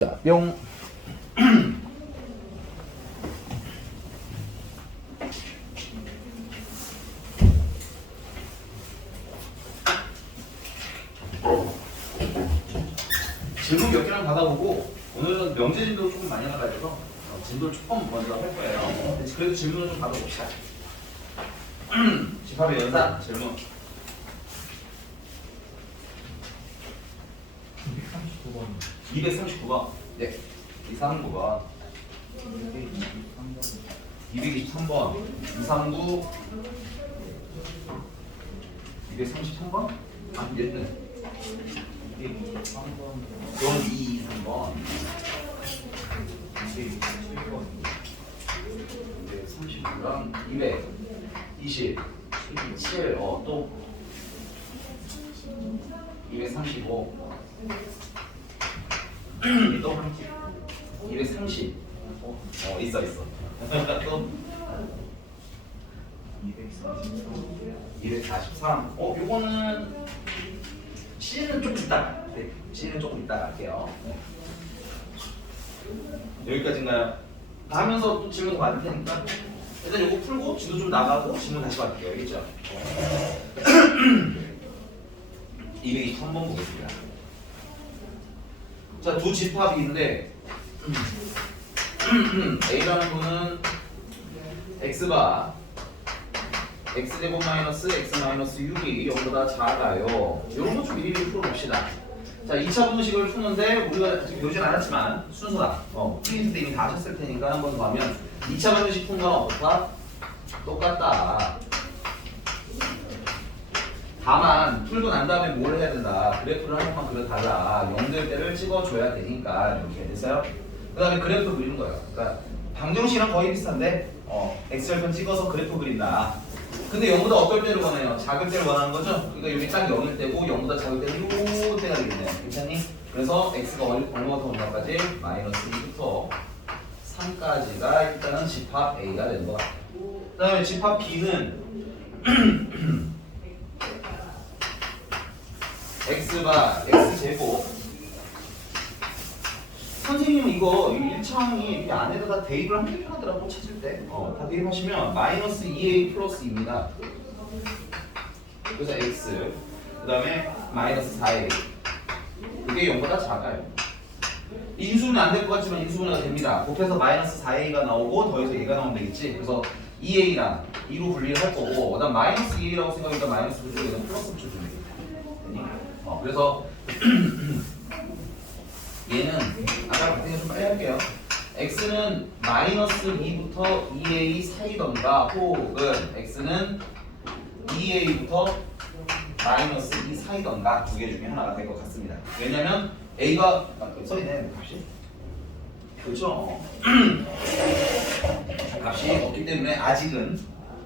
자, 뿅. 질문 몇 개랑 받아보고 오늘은 명제진도 조금 많이 나가야 돼서 진도를 조금 먼저 할 거예요. 그래도 질문을 좀 받아봅시다. 집합의 연산 질문. 239번. 네. 239번. 223번. 239. 233번? 아, 얘는 223번. 그럼 223번. 227번. 239랑 227. 또 235. 또 230. 있어. 또 243. 요거는 C는 조금 이따가. 네, C는 조금 이따가 할게요. 여기까지인가요? 하면서 또 질문 더 받을 테니까 일단 요거 풀고 지도 좀 나가고 질문 다시 받을게요. 알겠죠? 223번 보겠습니다. 자, 두 집합이 있는데 A라는 분은 X가 X제곱 마이너스 X 마이너스 6이 0보다 작아요. 이런 거 좀 미리 풀어봅시다. 자, 2차 분식을 푸는데 우리가 아직 배우진 않았지만 순서가 풀릴 때 이미 다 하셨을 테니까 한 번 더 하면 2차 분식 푼 거랑 어떻다? 똑같다. 다만 풀고 난 다음에 뭘 해야 된다. 그래프를 한 번만 그려달라. 0될 때를 찍어줘야 되니까 이렇게 됐어요. 그 다음에 그래프 그리는 거예요. 그러니까 방정식이랑 거의 비슷한데 X절편 찍어서 그래프 그린다. 근데 0보다 어떨 때를 원해요? 작을 때를 원하는 거죠? 그러니까 여기 딱 0일 때고 0보다 작을 때는 요 때가 되겠네요. 괜찮니? 그래서 X가 얼마부터 얼마까지? 마이너스 2부터 3까지가 일단은 집합 A가 된 거야. 그 다음에 집합 B는 X가 X제곱. 선생님은 이거 1창이 이렇게 안에다가 대입을 하면 편하더라고 찾을 때. 다 대입하시면 마이너스 2A 플러스 2입니다. 그래서 X. 그 다음에 마이너스 4A. 그게 0보다 작아요. 인수분해 안 될 것 같지만 인수분해가 됩니다. 곱해서 마이너스 4A가 나오고 더해서 얘가 나오면 되겠지. 그래서 2A랑 2로 분리를 할 거고, 그 다음 마이너스 2A라고 생각하니까 마이너스 붙여주면 플러스 붙여주면 되니? 그래서 얘는 아까 같은 좀 빨리 할게요. X는 마이너스 2부터 2A 사이던가 혹은 X는 2A부터 마이너스 2 사이던가 두 개 중에 하나가 될 것 같습니다. 왜냐면 A가 써있네 값이. 그렇죠? 값이 없기 때문에 아직은,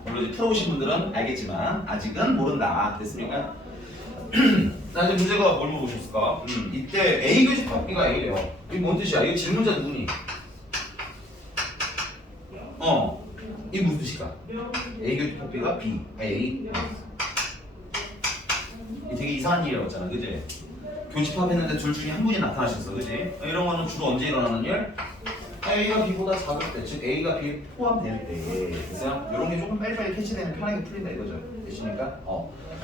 물론 풀어오신 분들은 알겠지만 아직은 모른다. 됐습니까? 자, 이제 문제가 뭘 물어보셨을까? 이때 A 교집합 B가 A래요. 이게 뭔 뜻이야? 이거 질문자 누구니? 이게 무슨 뜻일까? A 교집합 B가 B, A. 이게 되게 이상한 일이라고 했잖아, 그지? 교집합했는데 둘 중에 한 분이 나타나셨어, 그지? 이런 거는 주로 언제 일어나는 일? A가 B보다 작을 때, 즉 A가 B에 포함될 때. 그래서 이런 게 조금 빨리빨리 캐치되면 편하게 풀린다 이거죠. 되시니까?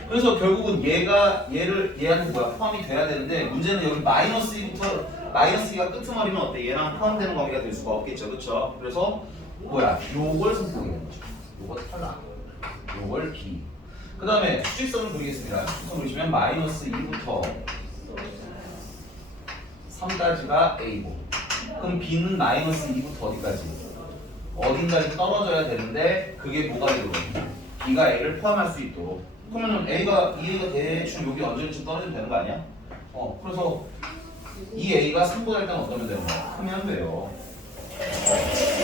그래서 결국은 얘한테 포함이 돼야 되는데, 문제는 여기 마이너스 2부터 마이너스 2가 끄트머리면 어때? 얘랑 포함되는 관계가 될 수가 없겠죠, 그렇죠? 그래서 요걸 선택하게 되는 거죠. 요거 탈락. 요걸 B. 그 다음에 수직선을 그리겠습니다. 수직선 그리시면 마이너스 2부터 3까지가 A고, 그럼 B는 마이너스 2부터 어디까지? 어딘가지 떨어져야 되는데 그게 뭐가 되거든요? B가 A를 포함할 수 있도록. 그러면은 A가 대충 여기 언제쯤 떨어지면 되는 거 아니야? 그래서 이 A가 3보다 일단 어떠면 되는 거야? 크면 돼요.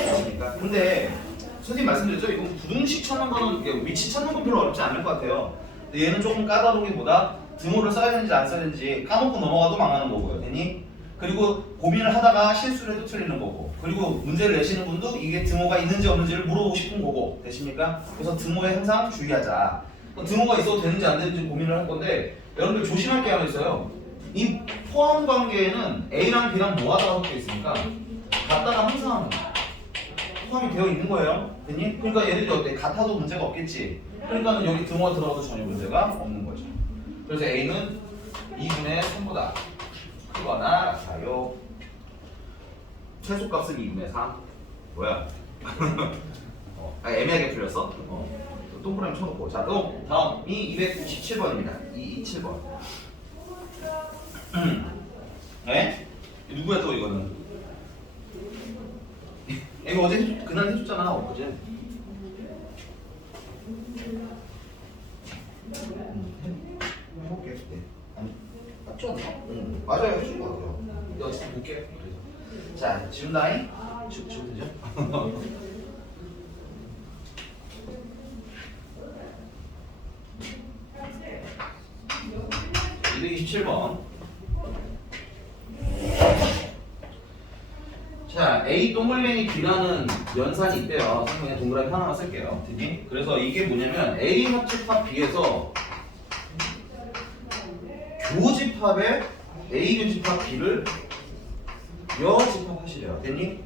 그러니까 근데 선생님 말씀드렸죠? 이건 부등식 찾는 거는, 위치 찾는 건 별로 어렵지 않을 것 같아요. 근데 얘는 조금 까다로우기보다 등호를 써야 되는지 안 써야 되는지 까먹고 넘어가도 망하는 거고요. 됐니? 그리고 고민을 하다가 실수를 해도 틀리는 거고, 그리고 문제를 내시는 분도 이게 등호가 있는지 없는지를 물어보고 싶은 거고. 되십니까? 그래서 등호에 항상 주의하자. 등호가 있어도 되는지 안 되는지 고민을 할 건데, 여러분들 조심할 게 하나 있어요. 이 포함 관계에는 A랑 B랑 뭐하다가 섞여 있으니까 같다가 항상 포함이 되어 있는 거예요. 됐니? 그러니까 얘들이 어때? 같아도 문제가 없겠지. 그러니까 여기 등호가 들어가도 전혀 문제가 없는 거죠. 그래서 A는 2분의 3보다 크거나 같아요. 최소값은 2분의 3. 뭐야? 애매하게 풀렸어? 동그라미 쳐놓고. 자, 또 다음이 297번입니다. 227번. 네? 누구야 또 이거는? 이거 어제 그날 해줬잖아. 어제. 해볼게. 맞죠? 응. 맞아요. 해준 거 같아요. 근데 어쨌든 볼게. 자, 지운다잉. 지우면 되죠? 227번. 자, A 동글뱅이 B라는 연산이 있대요. 선생님 동그라미 하나만 쓸게요. 됐니? 그래서 이게 뭐냐면 A 합집합 B에서 교집합에 A 교집합 B를 여집합하시래요. 됐니?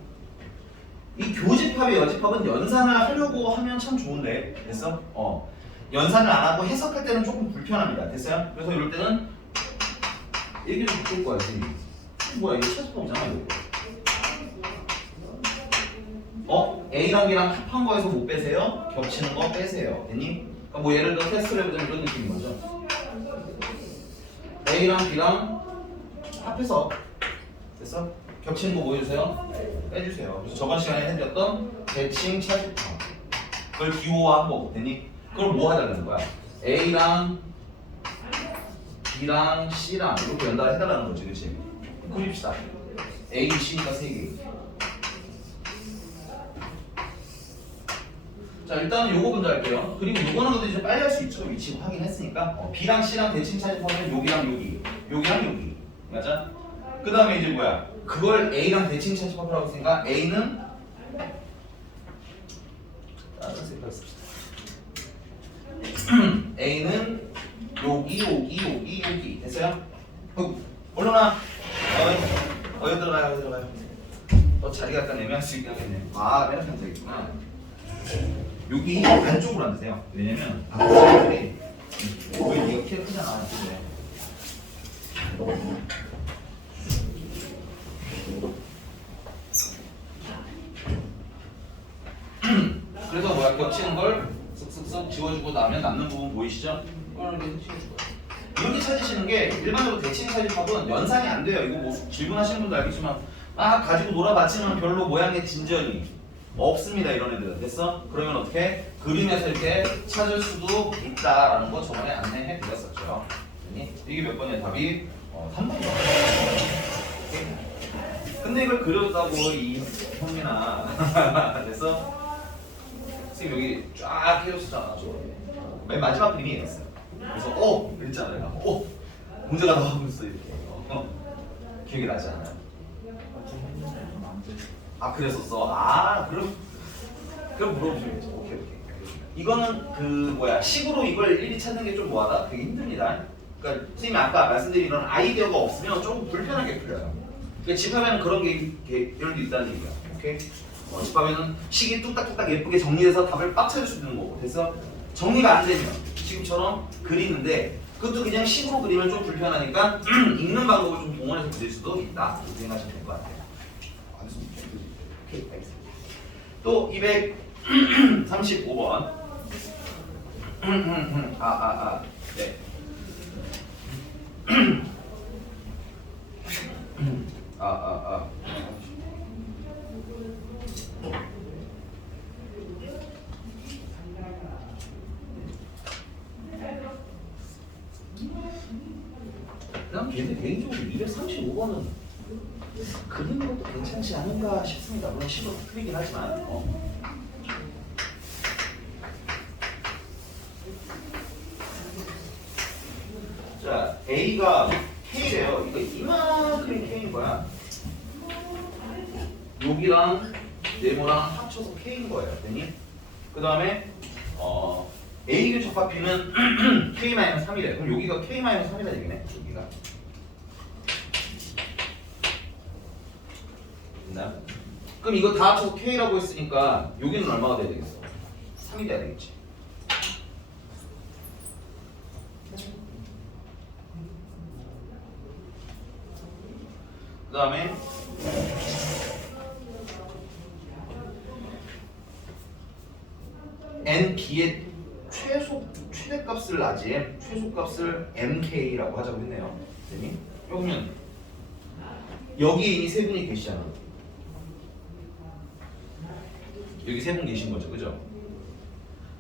이 교집합의 여집합은 연산을 하려고 하면 참 좋은데 됐어? 연산을 안 하고 해석할 때는 조금 불편합니다. 됐어요? 그래서 이럴 때는 얘기를 바꿀 거야. 뭐야 이거 최소값이잖아 이거. A랑 B랑 합한 거에서 못 빼세요? 겹치는 거 빼세요. 됐니? 그러니까 뭐 예를 들어 테스트를 해보자면 이런 느낌인 거죠. A랑 B랑 합해서 됐어? 겹치는 거 뭐 해주세요? 빼주세요. 그래서 저번 시간에 해드렸던 대칭 차집합 그걸 기호화한 거고 됐니? 그걸 뭐 해달라는 거야? A랑 B랑 C랑 이렇게 연달아 해달라는 거지, 그치? 그립시다. A, B, C니까 3개. 자, 일단은 요거 먼저 할게요. 그리고 요거는 근데 이제 빨리 할 수 있죠. 위치 확인했으니까. B랑 C랑 대칭 차집하면 여기랑 여기, 여기랑 여기. 맞아? 그 다음에 이제 뭐야? 그걸 A랑 대칭 차집합을 하고 있으니까 A는 A는 여기 됐어요? 올라나. 여기 들어가요, 여기 들어가요. 자리가 약간 애매할 수 있긴 하겠네. 맨 앞에 앉아있구나. 여기 안쪽으로 앉으세요. 왜냐면 앞에 왜 네가 키가 크잖아. 그래서 뭐야? 겹치는 걸 쓱쓱쓱 지워주고 나면 남는 부분 보이시죠? 이렇게 찾으시는 게 일반적으로 대칭 차집합은 연산이 안 돼요. 이거 뭐 질문하시는 분도 알겠지만 가지고 놀아봤지만 별로 모양의 진전이 없습니다. 이런 애들은. 됐어? 그러면 어떻게? 그림에서 이렇게 찾을 수도 있다라는 거 저번에 안내해 드렸었죠. 이게 몇 번이야? 답이 3번이요. 근데 이걸 그렸다고 이 형이나 됐어? 선생님 여기 쫙 해줬었잖아. 맨 마지막 그림이 있어요. 그래서 그랬잖아요. 문제가 나오면서 이렇게 기억이 나지 않아요? 그랬었어. 그럼 물어보시면 되죠. 오케이. 이거는 식으로 이걸 일일이 찾는 게 좀 뭐하다? 되게 힘듭니다. 그러니까 선생님이 아까 말씀드린 이런 아이디어가 없으면 조금 불편하게 풀려요. 그러니까 집합에는 그런 계열도 있다는 얘기야. 오케이? 집합에는 식이 뚝딱뚝딱 예쁘게 정리해서 답을 빡 찾을 수 있는 거고. 됐어? 정리가 안 되면 지금처럼 그리는데 그것도 그냥 식으로 그리면 좀 불편하니까 읽는 방법을 좀 동원해서 그릴 수도 있다. 이렇게 생각하시면 될 것 같아요. 오케이, 알겠습니다. 또 235번. 네. 그냥 개인적으로 235번은 그리는 것도 괜찮지 않은가 싶습니다. 물론 식으로 풀리긴 하지만. 자, A가 K래요. 이거 이만큼이 K인 거야. 여기랑 네모랑 합쳐서 K인 거예요. 됐니? 그 다음에 A 교집합 B는 K-3이래. 그럼 여기가 K-3이라는 얘기네. 여기가. 됐나? 그럼 이거 다 합쳐서 K라고 했으니까 여기는 얼마가 돼야 되겠어? 3이 돼야 되겠지. 그 다음에 NB의 최대값을 라지 최소값을 MK라고 하자고 했네요. 됐니? 그러면 여기에 이미 세 분이 계시잖아. 여기 세 분 계신 거죠, 그죠?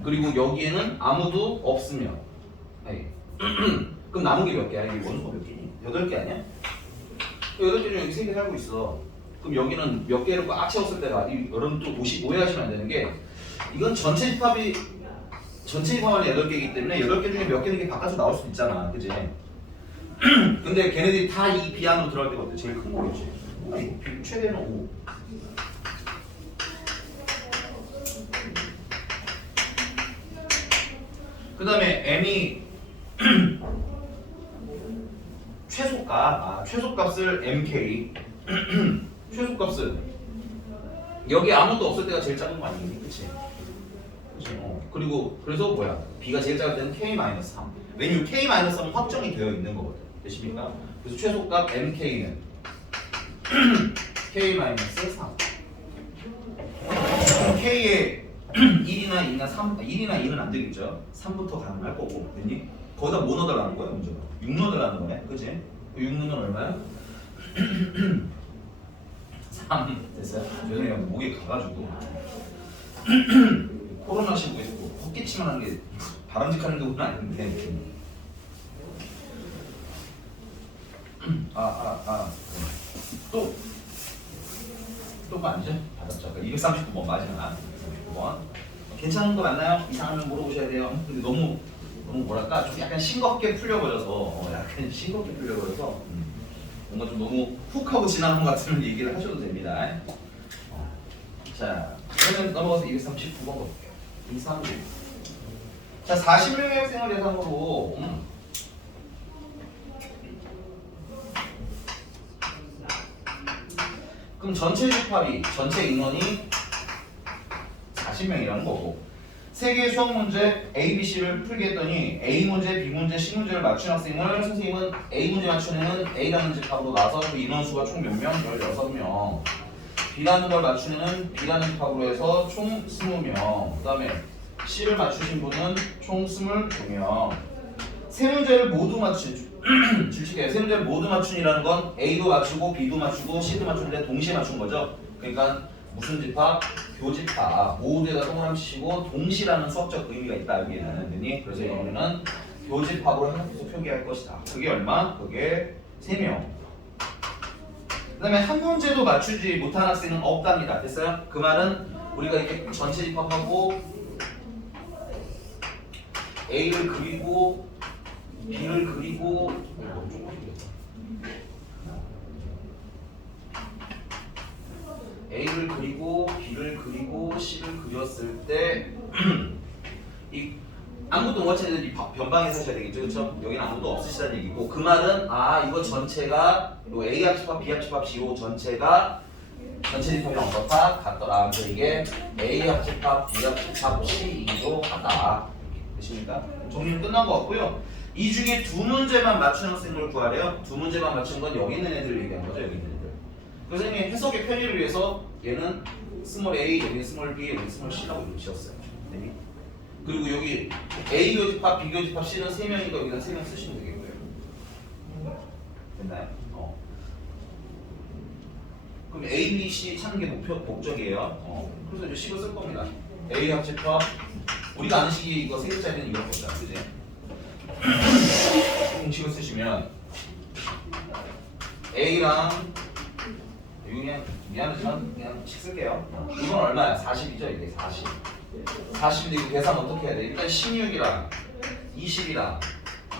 그리고 여기에는 아무도 없으면, 그럼 남은 게 몇 개야? 이게 원소가 몇 개니? 8개 아니야? 8개 중에 여기 3개 살고 있어. 그럼 여기는 몇 개를 꽉 채웠을 때가, 여러분 또 오해하시면 안 되는 게, 이건 전체 집합이 전체 집합은 8개이기 때문에 8개 중에 몇 개는 게 바깥으로 나올 수도 있잖아, 그지? 근데 걔네들이 다 이 B 안으로 들어갈 때가 어때? 제일 큰 거겠지. 최대는 5. 그 다음에 M이 최소값을 MK 최소값은 여기 아무도 없을 때가 제일 작은 거 아니니? 그치? 그리고 그래서 뭐야? B가 제일 작을 때는 K-3 왜냐면 K-3은 확정이 되어 있는 거거든. 되십니까? 그래서 최소값 MK는 K-3 K에 1이나 2나 3, 1이나 2는 안 되겠죠? 3부터 가능할 거고, 됐니? 거기다 뭐 넣어달라는 거야, 문제가? 6 넣어달라는 거네, 그치? 6 넣으면 얼마야? 3 됐어요? 죄송해요, 목에 가가지고 코로나 시국에 헛기침을 하는 게 바람직한 경우는 아닌데 또 아니죠? 받았죠. 239번 마지막 239번 괜찮은 거 맞나요? 이상하면 물어보셔야 돼요. 근데 너무 뭐랄까 좀 약간 싱겁게 풀려버려서 뭔가 좀 너무 훅 하고 지나간 것 같은 얘기를 하셔도 됩니다. 자 그러면 넘어가서 239번 볼게요. 239. 자 40명의 학생을 대상으로 그럼 전체 집합이 전체 인원이 40명이라는 거고 세 개의 수학 문제 A, B, C를 풀게 했더니 A 문제, B 문제, C 문제를 맞춘 학생을 선생님은 A 문제 맞춘 애는 A라는 집합으로 나서 그 인원수가 총 몇 명? 16명. B라는 걸 맞춘 애는 B라는 집합으로 해서 총 20명. 그 다음에 C를 맞추신 분은 총 22명. 세 문제를 모두 맞춘 주식이에요. 세 문제를 모두 맞춘이라는 건 A도 맞추고 B도 맞추고 C도 맞추는데 동시에 맞춘 거죠. 그러니까 무슨 집합? 교집합. 모두에다 동그라미 치고 동시라는 수학적 의미가 있다 여기에는. 그래서 여기는 교집합으로 해서 표기할 것이다. 그게 얼마? 그게 3명. 그 다음에 한 문제도 맞추지 못한 학생은 없답니다. 됐어요? 그 말은 우리가 이렇게 전체 집합하고 A를 그리고 B를 그리고 A를 그리고 B를 그리고 C를 그렸을 때 이 아무도 못 맞힌 애들이 변방에 사셔야 되겠죠, 그렇죠? 여기는 아무도 없으시다는 얘기고 그 말은 이거 전체가 요 A 합집합, B 합집합, C 요 전체가 전체 집합이랑 어떻다? 같더라. 그래서 이게 A 합집합, B 합집합, C 이기도 하다. 되십니까? 정리는 끝난 것 같고요. 이 중에 두 문제만 맞추는 학생을 구하래요. 두 문제만 맞추는 건 여기 있는 애들을 얘기한 거죠, 여기 있는 애들. 그래서 선생님이 해석의 편의를 위해서 얘는 스몰 A, 여기는 스몰 B, 여기는 스몰 C라고 이렇게 지었어요. 네? 그리고 여기 A 교집합, B 교집합, C는 3명이니까 여기다 3명 쓰시면 되겠고요. 됐나요? 그럼 A, B, C 찾는 게 목적이에요. 그래서 이제 식을 쓸 겁니다. A 합집합 우리가 아는 식이 이거 3개짜리는 이런 거잖아, 그지? 공식을 쓰시면 A랑 여기 그냥 미안하지만 그냥 식 쓸게요. 이건 얼마야? 40이죠, 이게 40. 40인데 이거 계산 어떻게 해야 돼? 일단 16이랑 20이랑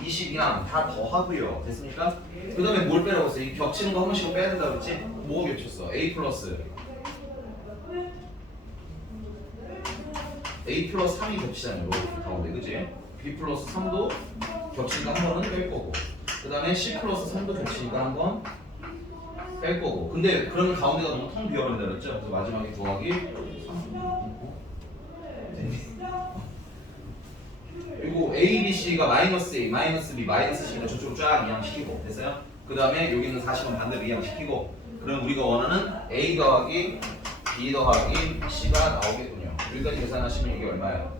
20이랑 다 더하고요. 됐습니까? 그 다음에 뭘 빼라고 했어? 이 겹치는 거 한 번씩은 빼야 된다고 했지? 뭐가 겹쳤어? A 플러스 3이 겹치잖아요. 이렇게 가운데, 그치? B 플러스 3도 겹치니까 한 번은 뺄 거고 그 다음에 C 플러스 3도 겹치니까 한 번 뺄 거고. 근데 그러면 가운데가 너무 텅 비어버린다 그랬죠? 그래서 마지막에 더하기 3. 그리고 A, B, C가 마이너스 A, 마이너스 B, 마이너스 C니까 저쪽으로 쫙 이항시키고 됐어요? 그 다음에 여기는 40은 반대로 이항시키고 그럼 우리가 원하는 A 더하기 B 더하기 C가 나오겠군요. 여기까지 계산하시면 이게 얼마예요?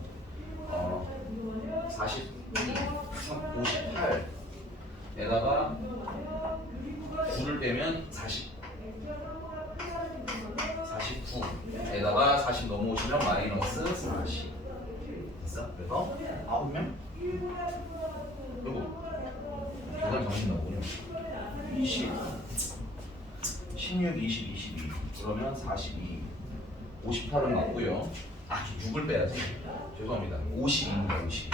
58에다가 9를 빼면 49에다가 40 넘어오시면 마이너스 40 됐어? 그래서 9명? 그리고 계산 정신 나오군요. 20 16, 20, 22 그러면 42 58은 나오고요. 6을 빼야지. 죄송합니다. 52입니다. 52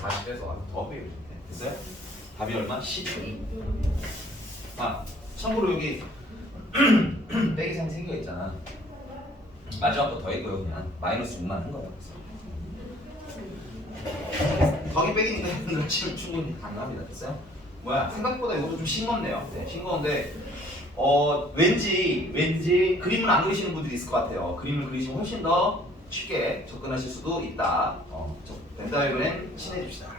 40 빼서 더 빼요. 됐어요? 답이 얼마? 12. 참고로 여기 빼기 상이 3개가 있잖아. 마지막 거 더했고요. 그냥 마이너스 6만 한 거예요. 더하기 빼기니까 여러분들 충분히 가능합니다. 됐어요? 생각보다 이것도 좀 싱겁네요. 네, 싱거운데 왠지 그림을 안 그리시는 분들이 있을 것 같아요. 그림을 그리시면 훨씬 더 쉽게 접근하실 수도 있다. 벤다이그램 친해집시다.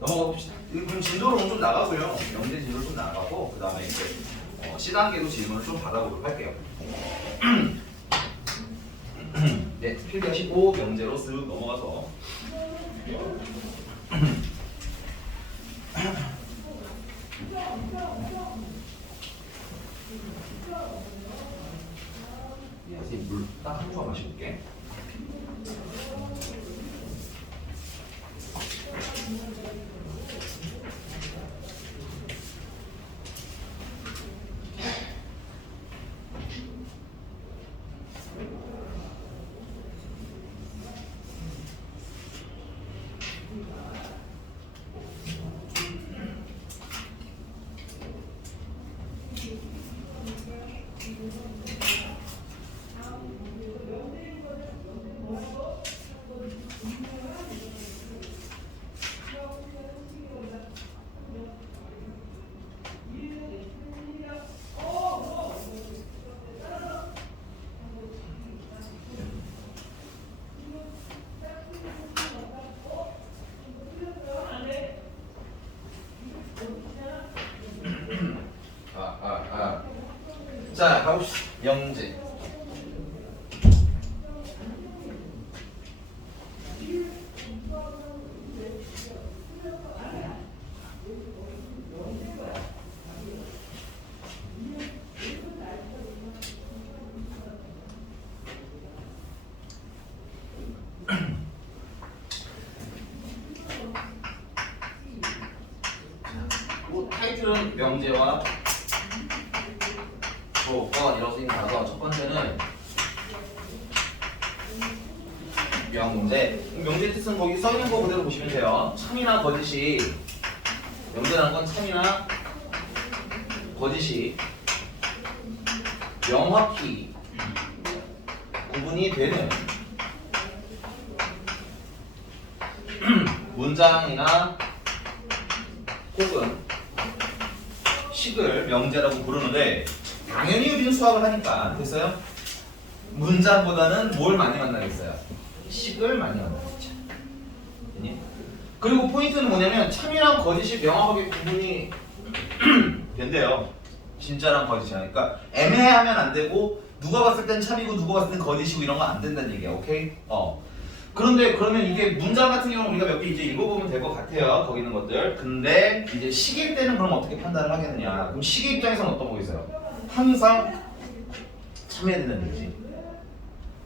넘어가 봅시다. 그럼 진도로 좀 나가고요. 영재 진도로 좀 나가고 그 다음에 이제 C단계도 질문을 좀 받아보도록 할게요. 네, 필기하시고 영재로 쓱 넘어가서 선생님 물 딱 한 조각 마셔볼게. 자, 가봅시다. 영재. 타이틀은 명제와 조건이라고 쓰인다서 첫 번째는 명제 뜻은 거기 써있는 거 그대로 보시면 돼요. 참이나 거짓이 명제라는 건 참이나 거짓이 명확히 구분이 되는 문장이나 혹은 식을 명제라고 부르는데 당연히 우리는 수학을 하니까 됐어요? 문장보다는 뭘 많이 만나겠어요? 식을 많이 만나겠죠. 그리고 포인트는 뭐냐면 참이랑 거짓이 명확하게 구분이 된대요. 진짜랑 거짓이랑. 그러니까 애매하면 안 되고 누가 봤을 땐 참이고 누가 봤을 땐 거짓이고 이런 거 안 된다는 얘기야. 오케이? 그런데 그러면 이게 문장 같은 경우는 우리가 몇 개 이제 읽어보면 될 것 같아요. 거기 있는 것들. 근데 이제 식일 때는 그럼 어떻게 판단을 하겠느냐? 그럼 식의 입장에서는 어떤 거겠어요? 항상 참여해야 된다는 얘기지.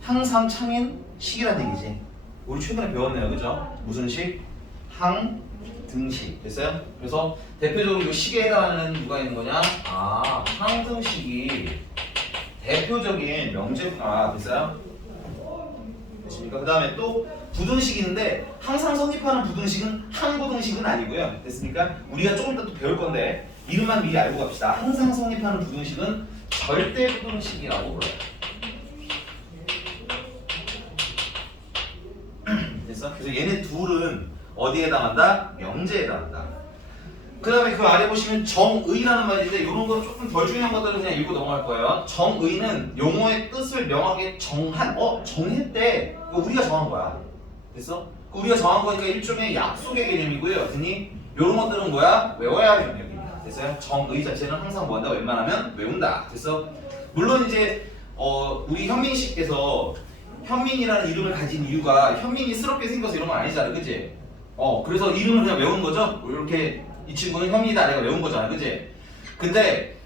항상 참인 식이라는 얘기지. 우리 최근에 배웠네요. 그죠? 무슨 식? 항등식. 됐어요? 그래서 대표적으로 이 식에 해당하는 누가 있는 거냐? 항등식이 대표적인 명제구나. 됐어요? 됐습니까? 그 다음에 또 부등식인데 항상 성립하는 부등식은 항부등식은 아니고요. 됐습니까? 우리가 조금 이따 또 배울 건데 이름만 미리 알고 갑시다. 항상 성립하는 부등식은 절대 부등식이라고 불러요. 됐어? 그래서 얘네 둘은 어디에 해당한다? 명제에 해당한다. 그 다음에 그 아래 보시면 정의라는 말인데 이런 건 조금 덜 중요한 것들은 그냥 읽고 넘어갈 거예요. 정의는 용어의 뜻을 명확하게 정한, 정했대. 우리가 정한 거야. 됐어? 우리가 정한 거니까 일종의 약속의 개념이고요. 됐니? 이런 것들은 뭐야? 외워야 할 영역입니다. 됐어요? 정의 자체는 항상 뭐 한다? 웬만하면 외운다. 됐어? 물론 이제 우리 현민 씨께서 현민이라는 이름을 가진 이유가 현민이 스럽게 생겨서 이런 건 아니잖아, 그치? 그래서 이름을 그냥 외운 거죠? 이렇게 이 친구는 현민이다 내가 외운 거잖아, 그치? 근데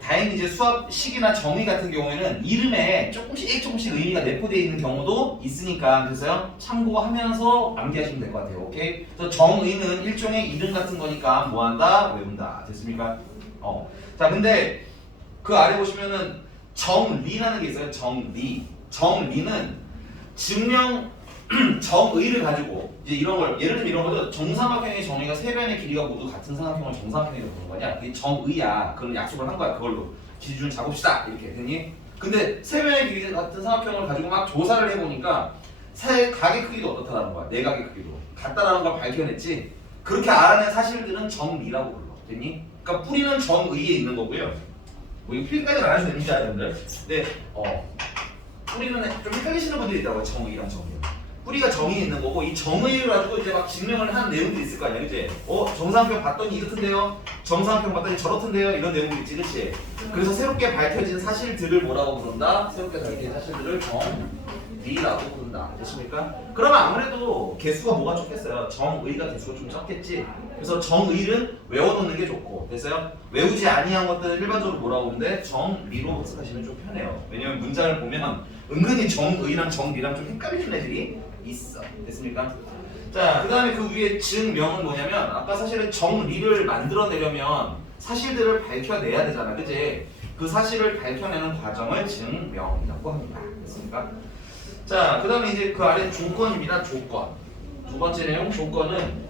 다행히 이제 수학식이나 정의 같은 경우에는 이름에 조금씩 의미가 내포되어 있는 경우도 있으니까 그래서요 참고하면서 암기하시면 될 것 같아요. 오케이? 그래서 정의는 일종의 이름 같은 거니까 뭐한다? 외운다. 됐습니까? 자, 근데 그 아래 보시면은 정리라는 게 있어요. 정리는 증명 정의를 가지고 이제 이런 걸 예를 들면 이런 거죠. 정삼각형의 정의가 세 변의 길이가 모두 같은 삼각형을 정삼각형이라고 부르는 거냐? 그게 정의야. 그런 약속을 한 거야. 그걸로 기준 잡읍시다. 이렇게 됐니? 근데 세 변의 길이 같은 삼각형을 가지고 막 조사를 해보니까 세 각의 크기도 어떻다라는 거야. 네 각의 크기도 같다라는 걸 밝혀냈지. 그렇게 알아낸 사실들은 정리라고 불러. 됐니? 그러니까 뿌리는 정의에 있는 거고요. 뭐 이거 필기까지는 안 하셔도 됩니다, 여러분들. 네, 뿌리는 좀 헷갈리시는 분들이 있더라고요. 정의랑 정의. 뿌리가 정의에 있는 거고 이 정의를 가지고 이제 막 증명을 하는 내용들이 있을 거 아니야, 그치? 정삼각형 봤더니 이렇던데요? 정삼각형 봤더니 저렇던데요? 이런 내용들이 있지, 그치? 그래서 새롭게 밝혀진 사실들을 뭐라고 부른다? 새롭게 밝혀진 사실들을 정의라고 부른다. 됐습니까? 그러면 아무래도 개수가 뭐가 좋겠어요? 정의가 개수가 좀 적겠지? 그래서 정의는 외워놓는 게 좋고, 됐어요? 외우지 아니한 것들은 일반적으로 뭐라고 부르는데 정리로 해석하시면 좀 편해요. 왜냐면 문장을 보면 은근히 정의랑 정리랑 좀 헷갈리는 애들이 있어. 됐습니까? 자, 그 다음에 그 위에 증명은 뭐냐면 아까 사실은 정리를 만들어내려면 사실들을 밝혀내야 되잖아, 그치? 그 사실을 밝혀내는 과정을 증명이라고 합니다. 됐습니까? 자, 그 다음에 이제 그 아래 조건입니다. 조건. 두 번째 내용 조건은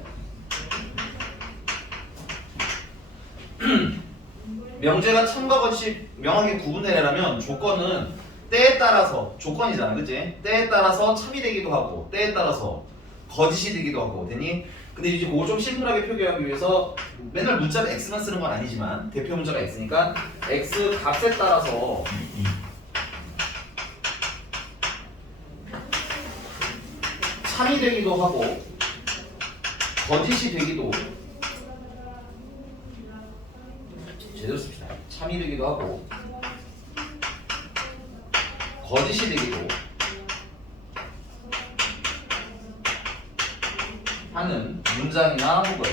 명제가 참과 거짓이 명하게 구분되려면 조건은 때에 따라서 조건이잖아, 그치? 때에 따라서 참이 되기도 하고 때에 따라서 거짓이 되기도 하고 되니? 근데 이제 그거 좀 심플하게 표기하기 위해서 맨날 문자를 x만 쓰는 건 아니지만 대표 문자가 x니까 x 값에 따라서 참이 되기도 하고 거짓이 되기도 제대로 씁시다. 참이 되기도 하고 거짓이 되기도 하는 문장이나 혹은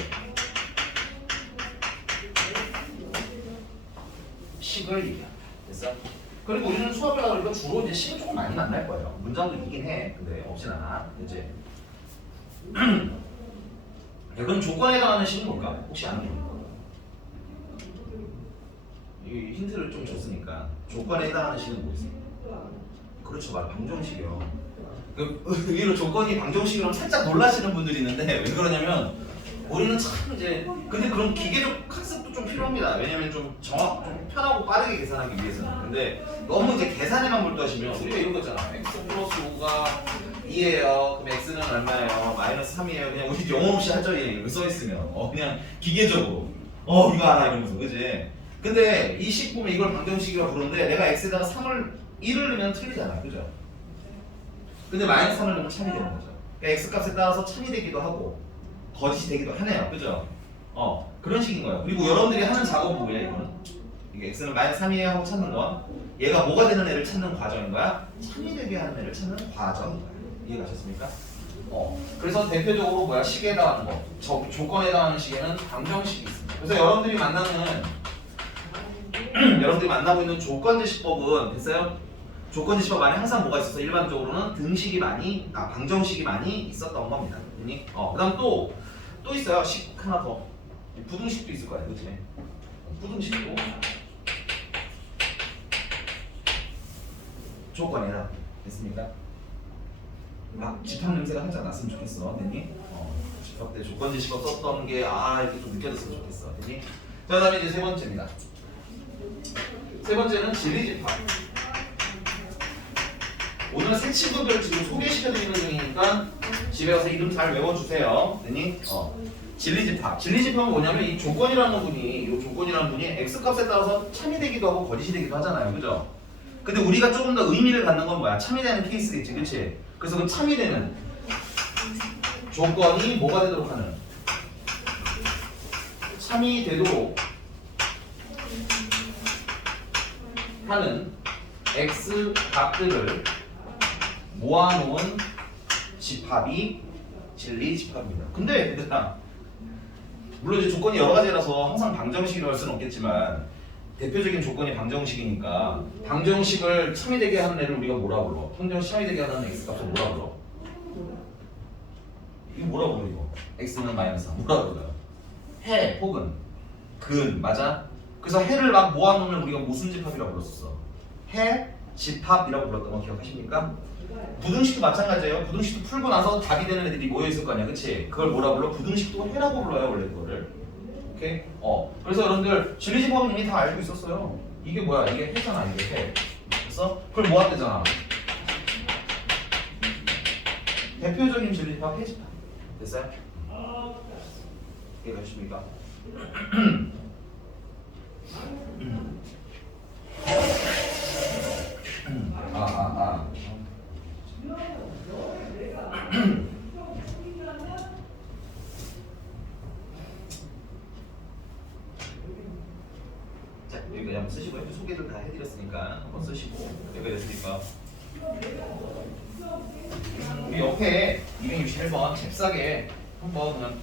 식을 얘기합니다. 됐어? 그리고 우리는 수업에 가니까 주로 이제 식은 조금 많이 만날 거예요. 문장도 있긴 해. 근데 없진 않아. 그치? 그럼 조건에 해당하는 식은 뭘까? 혹시 아는 게 있을까? 이 힌트를 좀 줬으니까 조건에 해당하는 식은 뭐 있어요? 그렇죠, 맞아. 방정식이요. 의외로 조건이 방정식으로 살짝 놀라시는 분들이 있는데 왜 그러냐면 우리는 참 이제 근데 그런 기계적 학습도 좀 필요합니다. 왜냐면 좀 좀 편하고 빠르게 계산하기 위해서는. 근데 너무 이제 계산에만 몰두하시면 우리가 이런 거 있잖아. x 플러스 5가 2예요. 그럼 x는 얼마예요? 마이너스 3이에요. 그냥 우리 영어 없이 하죠. 이거 써있으면 그냥 기계적으로 이거 알아 이러면서, 그지? 근데 이 식 보면 이걸 방정식이라고 부르는데 내가 x에다가 1을 넣으면 틀리잖아, 그죠? 근데 마이너스 3을 넣으면 참이 되는 거죠. 그러니까 x값에 따라서 참이 되기도 하고 거짓이 되기도 하네요, 그죠? 그런 식인 거예요. 그리고 여러분들이 하는 작업은 뭐예요, 이거는? 이게 x는 마이너스 3이에요 하고 찾는 건 얘가 뭐가 되는 애를 찾는 과정인 거야? 참이 되게 하는 애를 찾는 과정인 거야. 이해가셨습니까? 그래서 대표적으로 뭐야? 식에 해당하는 거, 조건에 해당하는 식에는 방정식이 있습니다. 그래서 여러분들이 만나고 있는 조건제시법은 됐어요? 조건제시법 안에 항상 뭐가 있어서 일반적으로는 방정식이 많이 있었던 겁니다. 그다음 또 있어요. 식 하나 더. 부등식도 있을 거야, 그렇지? 부등식도 조건이다. 됐습니까? 막 집합 냄새가 살짝 났으면 좋겠어, 됐니? 집합 때 조건제시법 썼던 게 이렇게 좀 느껴졌으면 좋겠어, 됐니? 자, 그다음에 이제 세 번째입니다. 세 번째는 진리집합. 오늘 새 친구들 지금 소개시켜드리는 중이니까 집에 가서 이름 잘 외워주세요. 됐니? 진리집합. 진리집합은 뭐냐면 이 조건이라는 분이 x 값에 따라서 참이 되기도 하고 거짓이 되기도 하잖아요. 그죠? 근데 우리가 조금 더 의미를 갖는 건 뭐야? 참이 되는 케이스겠지. 그치? 그래서 그 참이 되는 조건이 뭐가 되도록 하는? 참이 되도록 하는 x 값들을 모아놓은 집합이 진리 집합입니다. 근데 얘들아, 물론 이제 조건이 여러 가지라서 항상 방정식이라고 할 수는 없겠지만 대표적인 조건이 방정식이니까 방정식을 참이 되게 하는 애를 우리가 뭐라 불러? 방정식 참이 되게 하는 x 값을 뭐라 불러? 이거 뭐라 불러 이거? x는 마이너스 3 뭐라 불러요? 해 혹은 근 맞아? 그래서 해를 막 모아놓는 우리가 무슨 집합이라고 불렀었어? 해 집합이라고 불렀던 거 기억하십니까? 부등식도 마찬가지예요. 부등식도 풀고 나서 답이 되는 애들이 모여있을 거 아니야, 그치? 그걸 뭐라 불러? 부등식도 해라고 불러요, 원래 그거를. 오케이? 그래서 여러분들 진리집합은 이미 다 알고 있었어요. 이게 뭐야? 이게 해잖아, 이게 해. 그래서 그걸 모았대잖아. 대표적인 진리집합 해집합. 됐어요? 이해가십니까? 자, 여기까지 한번 쓰시고요. 소개도 다 해드렸으니까 한번 쓰시고 여기까지 됐으니까 우리 옆에 261번 잽싸게 한번 그냥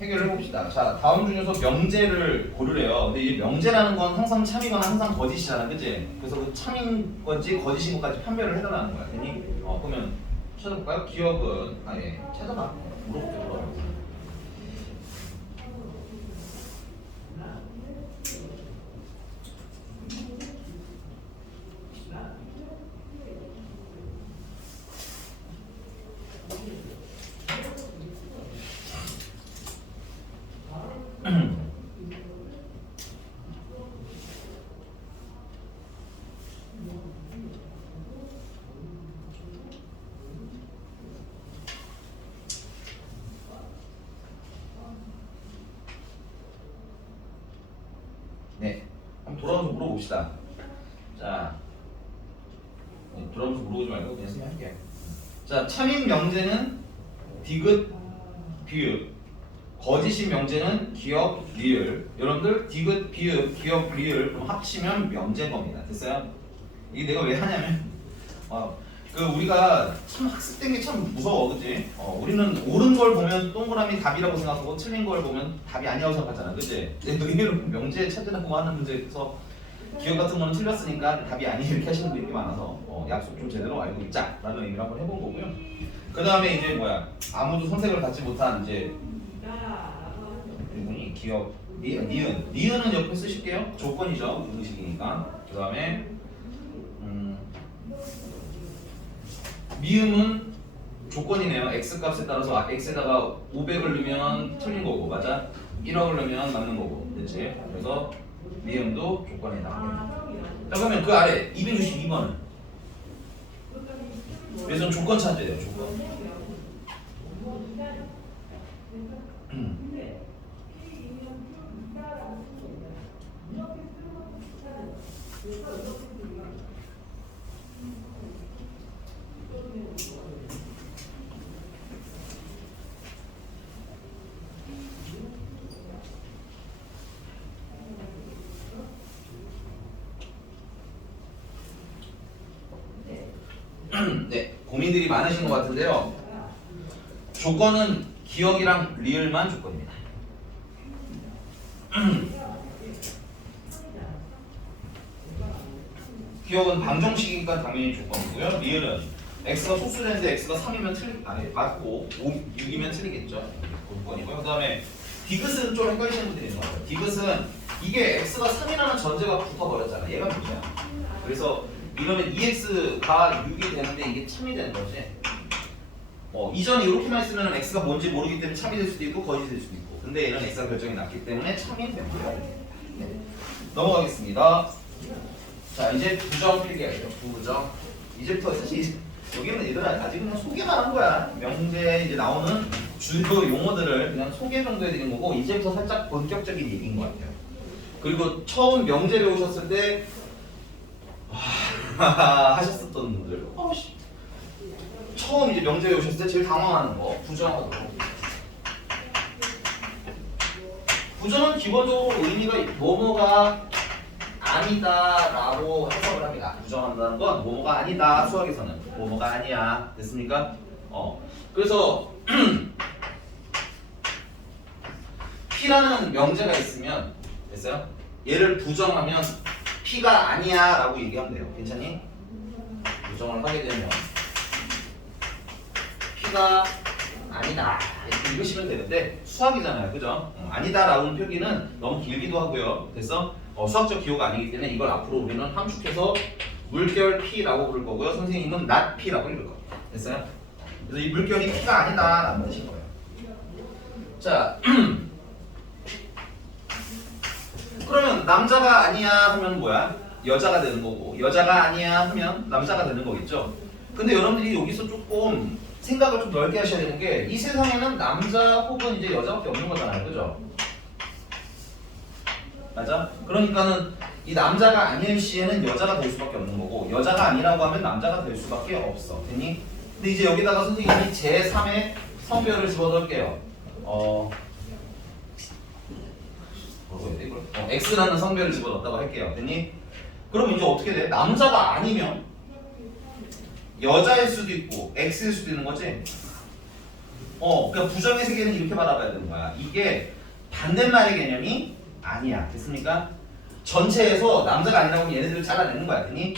해결을 해봅시다. 자, 다음 중에서 명제를 고르래요. 근데 이 명제라는 건 항상 참이거나 항상 거짓이잖아, 그치? 그래서 그 참인 건지 거짓인 것까지 판별을 해달라는 거야. 되니? 그러면 찾아볼까요? 기억은 예, 찾아봐. 물어볼게, 물어볼게. 네, 한번 돌아오면서 물어봅시다. 자, 돌아오면서 물어보지 말고 그냥 설명할게요. 자, 참인 명제는 디귿, 비읍, 거짓인 명제는 기억, 리을. 여러분들 디귿, 비읍, 기억, 리을 그럼 합치면 명제인 겁니다. 됐어요? 이게 내가 왜 하냐면 그 우리가 참 학습된 게 참 무서워, 그치? 우리는 옳은 걸 보면 동그라미 답이라고 생각하고 틀린 걸 보면 답이 아니라고 생각하잖아, 그치? 의외로 명제 찾으라고 하는 문제에서 기억 같은 거는 틀렸으니까 답이 아니 이렇게 하시는 분들이 많아서 약속 좀 제대로 알고 있자라는 의미를 한번 해본 거고요. 그 다음에 이제 뭐야? 아무도 선택을 받지 못한 이제 이분이 기억, 니은은 옆에 쓰실게요. 조건이죠, 부등식이니까. 그 다음에 미음은 조건이네요. x 값에 따라서 x에다가 500을 넣으면 틀린 거고, 맞아? 1억을 넣으면 맞는 거고, 그렇지? 그래서 미음도 조건이다. 자, 그러면 그 아래 262번은 그래서 조건 찾아야 돼요. 조건. 네, 고민들이 많으신 것 같은데요. 조건은 기억이랑 리을만 조건입니다. 기억은 방정식이니까 당연히 조건이고요. 리을은 x가 소수되는데 x가 3이면 맞고 6이면 틀리겠죠. 조건이고요. 그 다음에 디귿은 좀 헷갈리시는 분들이 있는 것 같아요. 디귿은 이게 x가 3이라는 전제가 붙어버렸잖아. 얘가 문제야. 그래서 이러면 2x가 6이 되는데 이게 참이 되는 거지. 이전에 이렇게만 했으면 x가 뭔지 모르기 때문에 참이 될 수도 있고 거짓이 될 수도 있고. 근데 얘는 x가 결정이 났기 때문에 참이 됩니다. 네. 넘어가겠습니다. 자, 이제 부정 필기할게요. 부정. 이제부터 사실 여기는 얘들아 아직 그냥 소개만 한 거야. 명제 이제 나오는 주요 용어들을 그냥 소개 정도 해드린 거고 이제부터 살짝 본격적인 얘기인 것 같아요. 그리고 처음 명제 배우셨을 때 하셨었던 분들 처음 이제 명제 배우셨을 때 제일 당황하는 거 부정하고 부정은 기본적으로 의미가 뭐뭐가 아니다라고 해석을 합니다. 부정한다는 건 뭐뭐가 아니다. 수학에서는 뭐뭐가 아니야. 됐습니까? 그래서 P라는 명제가 있으면 됐어요? 얘를 부정하면 P가 아니야라고 얘기하면 돼요. 괜찮니? 부정을 하게 되면 P가 아니다 이렇게 읽으시면 되는데 수학이잖아요, 그죠? 아니다라는 표기는 너무 길기도 하고요. 그래서 수학적 기호가 아니기 때문에 이걸 앞으로 우리는 함축해서 물결 P라고 부를 거고요. 선생님은 not P라고 읽을 거예요. 됐어요? 그래서 이 물결이 P가 아니다라는 뜻인 거예요. 자, 그러면 남자가 아니야 하면 뭐야? 여자가 되는 거고 여자가 아니야 하면 남자가 되는 거겠죠. 근데 여러분들이 여기서 조금 생각을 좀 넓게 하셔야 되는 게 이 세상에는 남자 혹은 이제 여자밖에 없는 거잖아요, 그죠? 맞아? 그러니까는 이 남자가 아닐 시에는 여자가 될 수밖에 없는 거고 여자가 아니라고 하면 남자가 될 수밖에 없어. 됐니? 근데 이제 여기다가 선생님이 제3의 성별을 집어넣을게요. X라는 성별을 집어넣었다고 할게요. 됐니? 그럼 이제 어떻게 돼? 남자가 아니면 여자일 수도 있고 X일 수도 있는 거지? 그러니까 부정의 세계는 이렇게 바라봐야 되는 거야. 이게 반대말의 개념이 아니야. 됐습니까? 전체에서 남자가 아니라고 하면 얘네들을 잘라내는 거야. 됐니?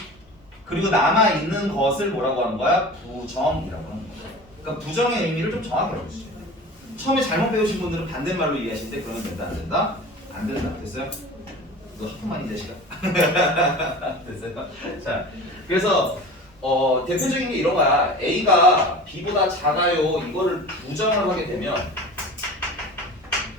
그리고 남아있는 것을 뭐라고 하는 거야? 부정이라고 하는 거야. 그러니까 부정의 의미를 좀 정확히 알아주세요. 처음에 잘못 배우신 분들은 반대말로 이해하실 때 그러면 된다, 안 된다? 안 된다. 됐어요? 너 하품만 이 자식아. 됐어요? 자, 그래서 대표적인 게 이런 거야. A가 B보다 작아요. 이거를 부정을 하게 되면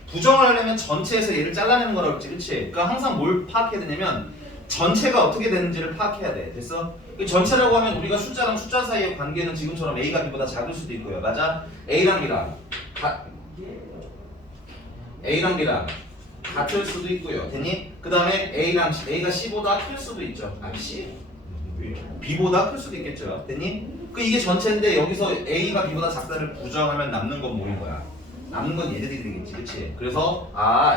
부정을 하려면 전체에서 얘를 잘라내는 거라고 했지, 그치? 그러니까 항상 뭘 파악해야 되냐면 전체가 어떻게 되는지를 파악해야 돼. 됐어? 전체라고 하면 우리가 숫자랑 숫자 사이의 관계는 지금처럼 A가 B보다 작을 수도 있고요. 맞아? A랑 B랑 같을 수도 있고요. 됐니? 그 다음에 A가 C보다 클 수도 있죠. C? B보다 클 수도 있겠죠. 됐니? 이게 전체인데 여기서 A가 B보다 작다를 부정하면 남는 건 뭐인 거야? 남는 건 얘들이 되겠지, 그치? 그래서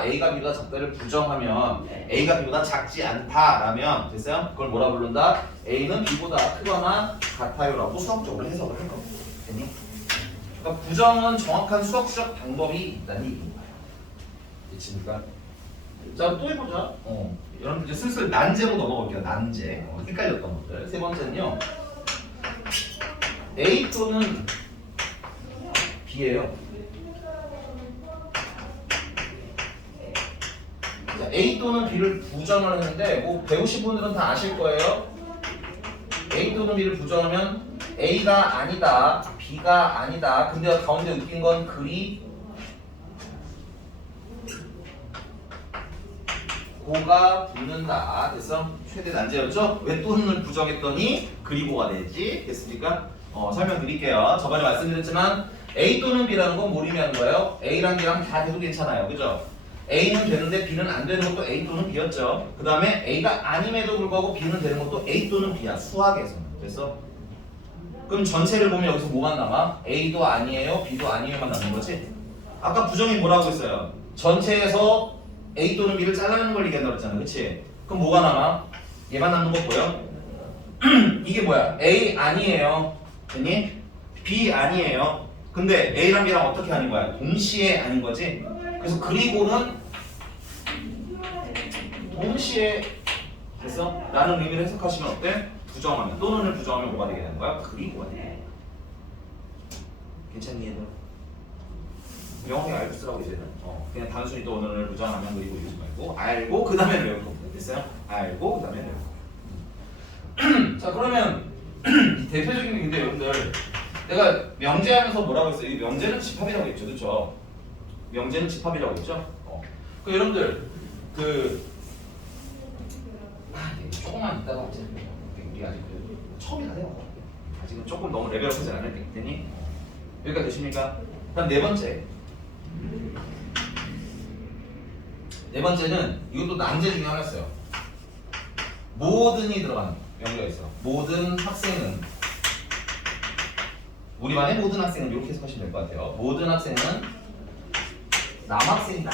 A가 B보다 작다를 부정하면 A가 B보다 작지 않다라면 됐어요? 그걸 뭐라 부른다? A는 B보다 크거나 같아요라고 수학적으로 해석을 할 겁니다. 됐니? 그러니까 부정은 정확한 수학적 방법이 있다는 얘기입니다. 됐습니까? 자, 또 해보자. 여러분들 이제 슬슬 난제로 넘어갈게요. 난제. 헷갈렸던 것들. 세 번째는요. A 또는 B예요. 자, A 또는 B를 부정을 하는데 뭐 배우신 분들은 다 아실 거예요. A 또는 B를 부정하면 A가 아니다, B가 아니다. 근데 가운데 웃긴 건 글이 고가 붙는다. 됐어? 최대 난제였죠? 왜 또는을 부정했더니 그리고가 되지? 됐습니까? 설명드릴게요. 저번에 말씀드렸지만 A 또는 B라는 건 뭘 의미하는 거예요? A랑 B랑 다 돼도 괜찮아요. 그죠? A는 되는데 B는 안 되는 것도 A 또는 B였죠. 그 다음에 A가 아님에도 불구하고 B는 되는 것도 A 또는 B야. 수학에서는. 됐어? 그럼 전체를 보면 여기서 뭐만 남아? A도 아니에요, B도 아니에요만 남는 거지? 아까 부정이 뭐라고 했어요? 전체에서 A 또는 B를 잘라내는 걸 얘기한다고 했잖아, 그치? 그럼 뭐가 남아? 얘만 남는 거 보여? 이게 뭐야? A 아니에요, 됐니? B 아니에요. 근데 A랑 B랑 어떻게 아닌 거야? 동시에 아닌 거지? 그래서 그리고는 동시에 됐어? 라는 의미를 해석하시면 어때? 부정하면 또는을 부정하면 뭐가 되게 되는 거야? 그리고가 돼. 괜찮니 얘들? 영어에 알고 쓰라고 이제는 그냥 단순히 또 오늘을 부정하면 그리고 이러지 말고 알고 그 다음에 외울 겁니다. 됐어요? 알고 그 다음에 외울 겁니다. 자, 그러면 이 대표적인 근데 여러분들 내가 명제하면서 뭐라고 했어요? 이 명제는 집합이라고 했죠, 그렇죠? 명제는 집합이라고 했죠? 그 여러분들 조금만 이따가 하자. 우리 아직 처음이 다 돼요. 아직은 조금 너무 레벨업하지 않을 테니 여기까지 되십니까? 그럼 네 번째는 이것도 난제 중에 하나였어요. 모든이 들어가는 명제가 있어. 모든 학생은 우리 반의 모든 학생은 이렇게 해석하시면 될 것 같아요. 모든 학생은 남학생이다.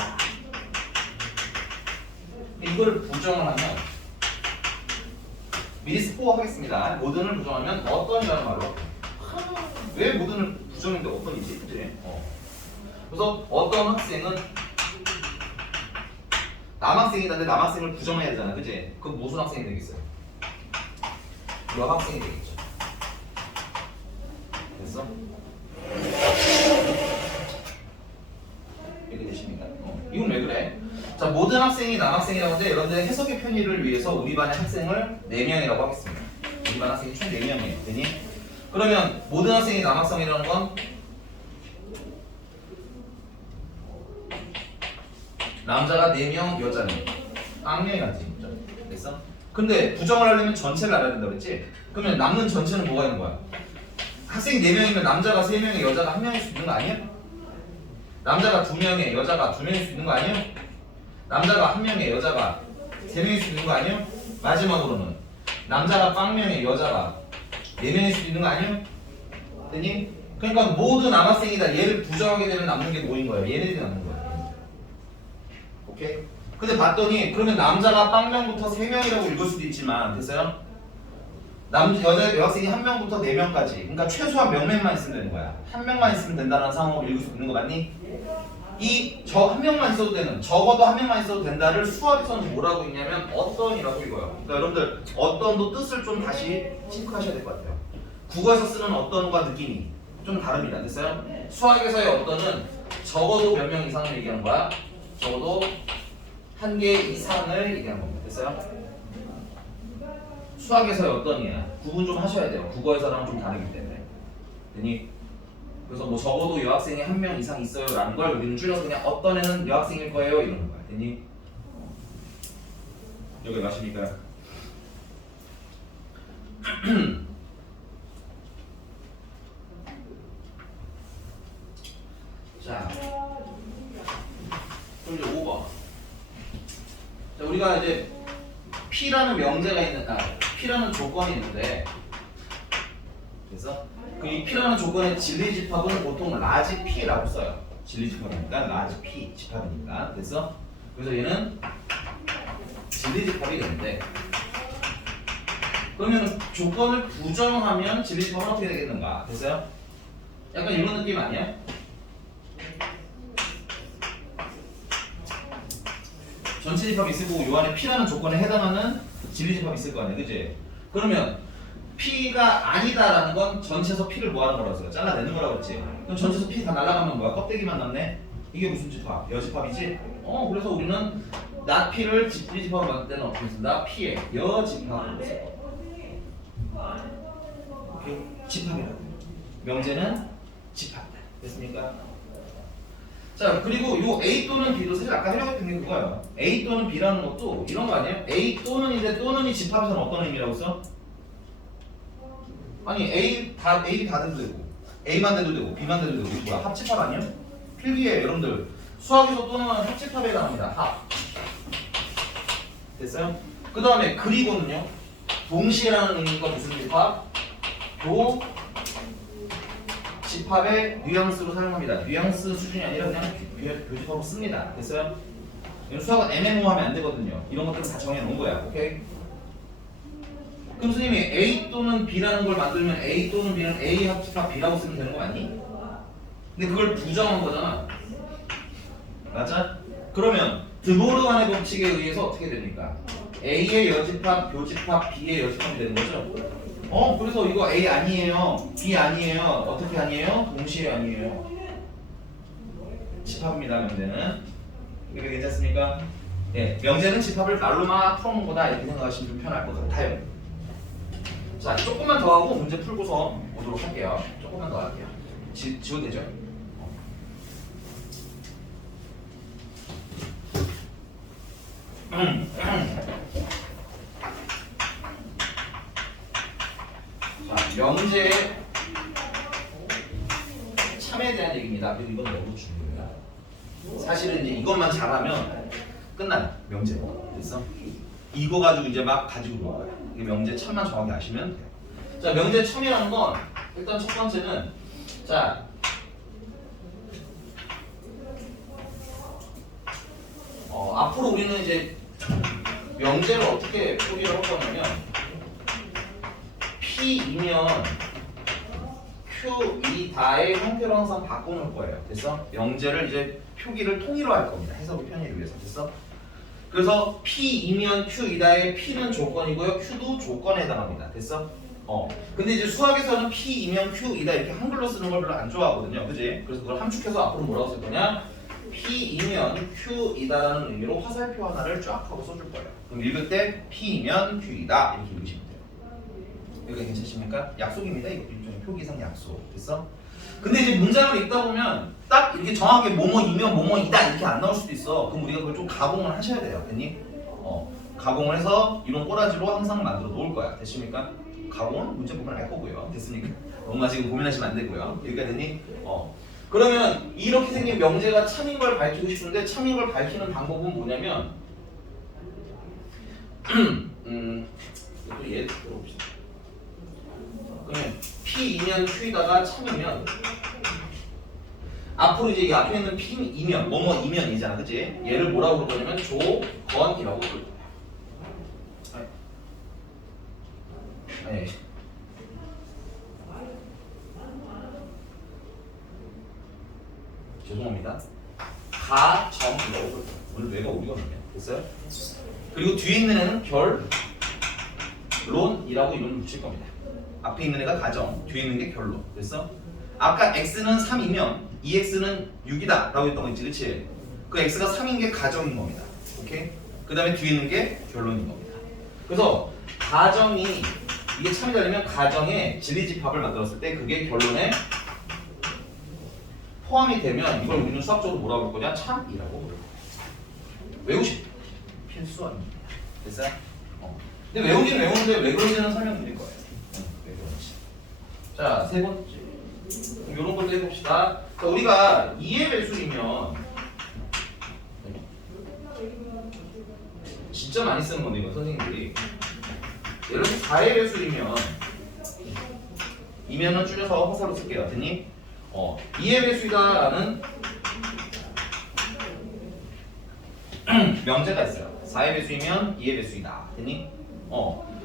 이걸 부정을 하면 미리 스포하겠습니다. 모든을 부정하면 어떤이라는 말로. 왜 모든을 부정인데 어떤이지? 그치? 그래서 어떤 학생은 남학생이다는데 남학생을 부정해야 되잖아. 그치? 그럼 무슨 학생이 되겠어요? 여학생이 되겠죠. 됐어? 이렇게 되십니까? 이건 왜 그래? 자, 모든 학생이 남학생이라고 하는데 여러분들의 해석의 편의를 위해서 우리 반의 학생을 4명이라고 하겠습니다. 우리 반 학생이 총 4명이에요. 되니? 그러면 모든 학생이 남학생이라는 건 남자가 4명, 여자는 1명이 맞지? 됐어? 근데 부정을 하려면 전체를 알아야 된다고 그랬지? 그러면 남는 전체는 뭐가 있는 거야? 학생이 4명이면 남자가 3명에 여자가 1명일 수 있는 거 아니야? 남자가 2명에 여자가 2명일 수 있는 거 아니야? 남자가 1명에 여자가 3명일 수 있는 거 아니야? 마지막으로는 남자가 0명에 여자가 4명일 수 있는 거 아니야? 됐니? 그러니까 모든 남학생이다. 얘를 부정하게 되면 남는 게 뭐인 거야? 얘네들이 남는 거야. 오케이? 근데 봤더니 그러면 남자가 0명부터 3명이라고 읽을 수도 있지만 됐어요? 여학생이 1명부터 4명까지 그러니까 최소한 명맥만 있으면 되는 거야. 1명만 있으면 된다는 상황으로 읽을 수 있는 거 맞니? 저 1명만 있어도 되는 적어도 1명만 있어도 된다를 수학에서는 뭐라고 읽냐면 어떤이라고 읽어요. 그러니까 여러분들 어떤도 뜻을 좀 다시 체크하셔야 될 것 같아요. 국어에서 쓰는 어떤과 느낌이 좀 다릅니다. 됐어요? 수학에서의 어떤은 적어도 몇 명 이상을 얘기하는 거야. 적어도 1개 이상을 얘기하는 겁니다. 됐어요? 수학에서의 어떤이야. 구분 좀 하셔야 돼요. 국어에서랑 좀 다르기 때문에. 되니? 그래서 뭐 적어도 여학생이 1명 이상 있어요 라는 걸 우리는 줄여서 그냥 어떤 애는 여학생일 거예요 이러는 거야. 되니? 여기 맞습니까? 자, 그럼 이제 5번. 자, 우리가 이제 P라는 명제가 P라는 조건이 있는데, 그래서 이 P라는 조건의 진리집합은 보통 라지 P라고 써요. 진리집합이니까 라지 P 집합이니까. 그래서 얘는 진리집합이 되는데, 그러면 조건을 부정하면 진리집합은 어떻게 되겠는가? 됐어요? 약간 이런 느낌 아니야? 전체 집합이 있을 거고 요 안에 P라는 조건에 해당하는 진리집합이 있을 거 아니야, 그치? 그러면 P가 아니다라는 건 전체에서 P를 뭐 하는 거라고 했어요? 잘라내는 거라고 했지? 그럼 전체에서 P 다 날아가면 뭐야? 껍데기만 남네? 이게 무슨 집합? 여집합이지? 그래서 우리는 not P를 진리집합으로 만들 때는 어떻게 쓴다? P의 여집합으로 써. 오케이? 집합이라고. 명제는 집합이다. 됐습니까? 자, 그리고 요 A 또는 B도 사실 아까 해명했던 게 그거예요. A 또는 B라는 것도 이런 거 아니에요? A 또는인데 또는이 집합에서는 어떤 의미라고 써? 아니 A 다 돼도 되고 A만 돼도 되고 B만 돼도 되고 이거 뭐야? 합집합 아니야? 필기예요 여러분들. 수학에서 또는 합집합에 해당합니다. 합. 됐어요? 그 다음에 그리고는요. 동시에라는 의미가 무슨 집합? 도 집합의 뉘앙스로 사용합니다. 뉘앙스 수준이 아니라 그냥 교집합으로 씁니다. 됐어요? 수학은 애매모호하면 안 되거든요. 이런 것들은 다 정해놓은 거야. 오케이? 그럼 선생님이 A 또는 B라는 걸 만들면 A 또는 B는 A 합집합 B라고 쓰면 되는 거 맞니? 근데 그걸 부정한 거잖아. 맞아? 그러면 드보르간의 법칙에 의해서 어떻게 됩니까? A의 여집합, 교집합, B의 여집합이 되는 거죠? 그래서 이거 A 아니에요, B 아니에요, 어떻게 아니에요? 동시에 아니에요. 집합입니다, 명제는. 이게 괜찮습니까? 네, 명제는 집합을 말로만 풀어놓은 거다 이렇게 생각하시면 좀 편할 것 같아요. 자, 조금만 더 하고 문제 풀고서 오도록 할게요. 조금만 더 할게요. 지워도 되죠? 명제 참에 대한 얘기입니다. 그리고 이건 너무 중요해요. 사실은 이제 이것만 잘하면 끝나요. 명제. 됐어? 이거 가지고 이제 막 가지고 놀 거야. 이게 명제 참만 정확히 아시면 돼요. 자, 명제 참이라는 건 일단 첫 번째는 자 앞으로 우리는 이제 명제를 어떻게 표기를 할 거냐면 P이면 Q이다의 형태로 항상 바꿔놓을 거예요. 됐어? 명제를 이제 표기를 통일화할 겁니다. 해석을 편의를 위해서. 됐어? 그래서 P이면 Q이다의 P는 조건이고요. Q도 조건에 해당합니다. 됐어? 근데 이제 수학에서는 P이면 Q이다 이렇게 한글로 쓰는 걸 별로 안 좋아하거든요. 그지? 그래서 그걸 함축해서 앞으로 뭐라고 쓸 거냐? P이면 Q이다라는 의미로 화살표 하나를 쫙 하고 써줄 거예요. 그럼 읽을 때 P이면 Q이다 이렇게 읽으시면 돼요. 여기가 괜찮습니까? 약속입니다. 이거 일종의 표기상 약속. 됐어? 근데 이제 문장을 읽다 보면 딱 이렇게 정확하게 뭐뭐이면 뭐뭐이다 이렇게 안 나올 수도 있어. 그럼 우리가 그걸 좀 가공을 하셔야 돼요. 됐니? 가공을 해서 이런 꼬라지로 항상 만들어 놓을 거야. 됐습니까? 가공은 문제 보면 알 거고요. 됐습니까? 너무 지금 고민하시면 안 되고요. 여기가 됐니? 그러면 이렇게 생긴 명제가 참인 걸 밝히고 싶은데 참인 걸 밝히는 방법은 뭐냐면 또 예를 들어봅시다. 그러면 P이면 Q이다가 참이면 앞으로 이제 이 앞에 있는 P이면 뭐뭐이면이잖아. 그치? 얘를 뭐라고 부를 거냐면 조건이라고 부를 거야. 아니. 죄송합니다. 가정이라고 부를 거야. 오늘 뇌가 어디가 없냐? 됐어요? 그리고 뒤에 있는 애는 결론이라고 이름을 붙일 겁니다. 앞에 있는 애가 가정, 뒤에 있는 게 결론. 됐어? 아까 x는 3이면 2x는 6이다 라고 했던 거 있지, 그치? 그 x가 3인 게 가정인 겁니다. 오케이? 그 다음에 뒤에 있는 게 결론인 겁니다. 그래서 가정이 이게 참이 되려면 가정에 진리집합을 만들었을 때 그게 결론에 포함이 되면 이걸 우리는 수학적으로 뭐라고 할 거냐? 참이라고 부를 거야. 외우시 필수 아닙니다. 됐어요? 근데 외우기는 외우는데 왜 그런지는 설명드릴 거예요. 왜 그런지. 자, 세 번째. 이런 걸로 해봅시다. 자, 우리가 2의 배수이면 진짜 많이 쓰는 건데 이건 선생님들이 예를 들어서 4의 배수이면 이면은 줄여서 화살로 쓸게요. 됐니? 2의 배수이다라는 명제가 있어요. 4의 배수이면 2의 배수이다. 됐니?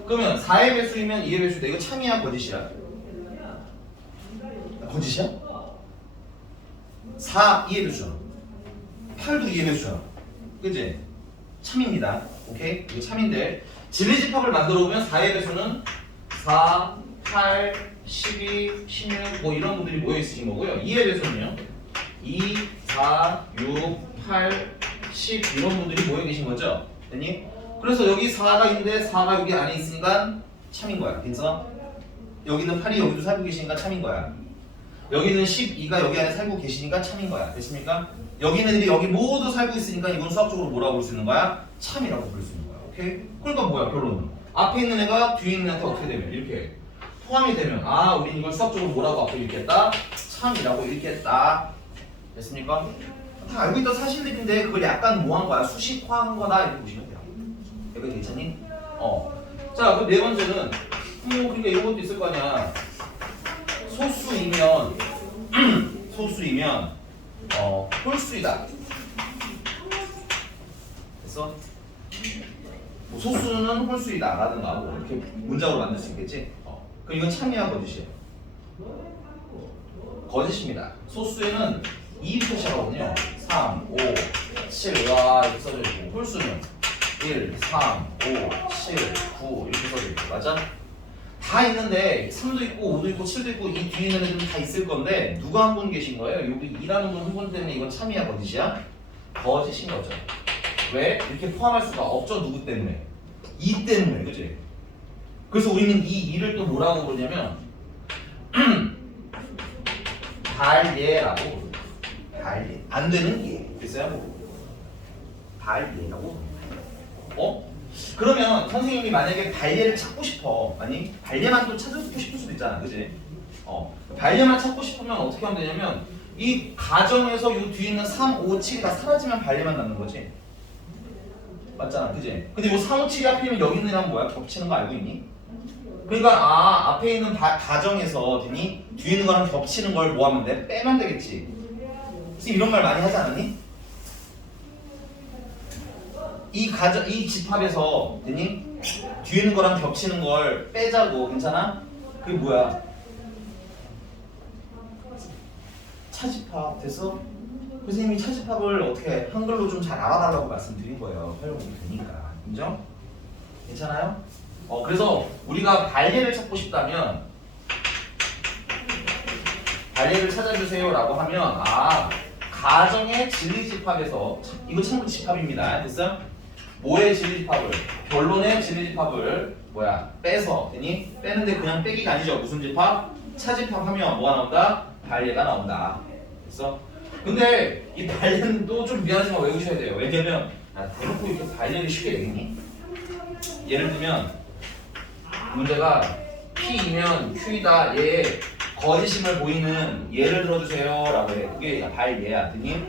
그러면 4의 배수이면 2의 배수이다. 이거 참이야 거짓이야? 거짓이야? 4 2의 배수야. 8도 2의 배수야. 그치? 참입니다. 오케이? 이거 참인데 진리집합을 만들어 보면 4의 배수는 4, 8, 12, 16 뭐 이런 분들이 모여 있으신 거고요. 2의 배수는요. 2, 4, 6, 8, 10 이런 분들이 모여 계신 거죠. 됐니? 그래서 여기 4가 있는데 4가 여기 안에 있으니까 참인 거야. 그래서 여기는 8이 여기도 살고 계시니까 참인 거야. 여기는 12가 여기 안에 살고 계시니까 참인 거야. 됐습니까? 여기 있는 애들이 여기 모두 살고 있으니까 이건 수학적으로 뭐라고 부를 수 있는 거야? 참이라고 부를 수 있는 거야. 오케이? 그러니까 뭐야 결론은? 앞에 있는 애가 뒤에 있는 애한테 어떻게 되면? 이렇게 포함이 되면 우린 이걸 수학적으로 뭐라고 앞으로 읽겠다? 참이라고 읽겠다. 됐습니까? 다 알고 있던 사실들인데 그걸 약간 뭐 한 거야? 수식화한 거다 이렇게 보시면 돼요. 여기 괜찮니? 자, 그 네 번째는 그러니까 이런 것도 있을 거 아니야. 소수이면 홀수이다. 됐어? 뭐 소수는 홀수이다 라든가 뭐 이렇게 문장으로 만들 수 있겠지? 그럼 이건 참이야 거짓이야? 거짓입니다. 소수에는 2부터 시작하거든요. 3, 5, 7 와 이렇게 써져 있고 홀수는 1, 3, 5, 7, 9 이렇게 써져 있고 맞아? 다 있는데 3도 있고 5도 있고 7도 있고 이 뒤에 있는 애들은 다 있을 건데 누가 한 분 계신 거예요? 여기 2라는 분 한 분 때문에 이건 참이야 거짓이야? 거짓인 거죠. 왜? 이렇게 포함할 수가 없죠. 누구 때문에? 2 때문에 그치? 그래서 우리는 이 2를 또 뭐라고 부르냐면 발예라고 부릅니다. 발예 안 되는 예 됐어요? 발예라고 부릅니다. 그러면 선생님이 만약에 발예를 찾고 싶어. 아니 발예만 또 찾고 싶을 수도 있잖아. 그지? 발예만 찾고 싶으면 어떻게 하면 되냐면 이 가정에서 요 뒤에 있는 3, 5, 7이 다 사라지면 발예만 남는 거지. 맞잖아. 그지? 근데 요 3, 5, 7이 하필이면 여기 있는 애랑 뭐야? 겹치는 거 알고 있니? 그러니까 앞에 있는 가정에서 뒤에 있는 거랑 겹치는 걸 뭐 하면 돼? 빼면 되겠지. 선생님 이런 말 많이 하지 않았니? 이 집합에서 되니? 뒤에 있는 거랑 겹치는 걸 빼자고. 괜찮아? 그게 뭐야? 차집합 됐어? 선생님이 차집합을 어떻게 한글로 좀 잘 알아달라고 말씀드린 거예요. 활용이 되니까. 인정? 괜찮아요? 그래서 우리가 발예를 찾고 싶다면 발예를 찾아주세요 라고 하면 가정의 진리집합에서 이거 참고 집합입니다. 됐어? 뭐의 진리집합을? 결론의 진리집합을 빼서 되니? 빼는데 그냥 빼기가 아니죠. 무슨 집합? 차집합하면 뭐가 나온다? 발예가 나온다. 됐어? 근데 이 발예는 또 좀 미안하지만 외우셔야 돼요. 왜냐면 대놓고 이렇게 발예를 쉽게 내겠니? 예를 들면 문제가 P이면 Q이다. 얘 거짓임을 보이는 예를 들어주세요 라고 해. 그게 발예야. 되니?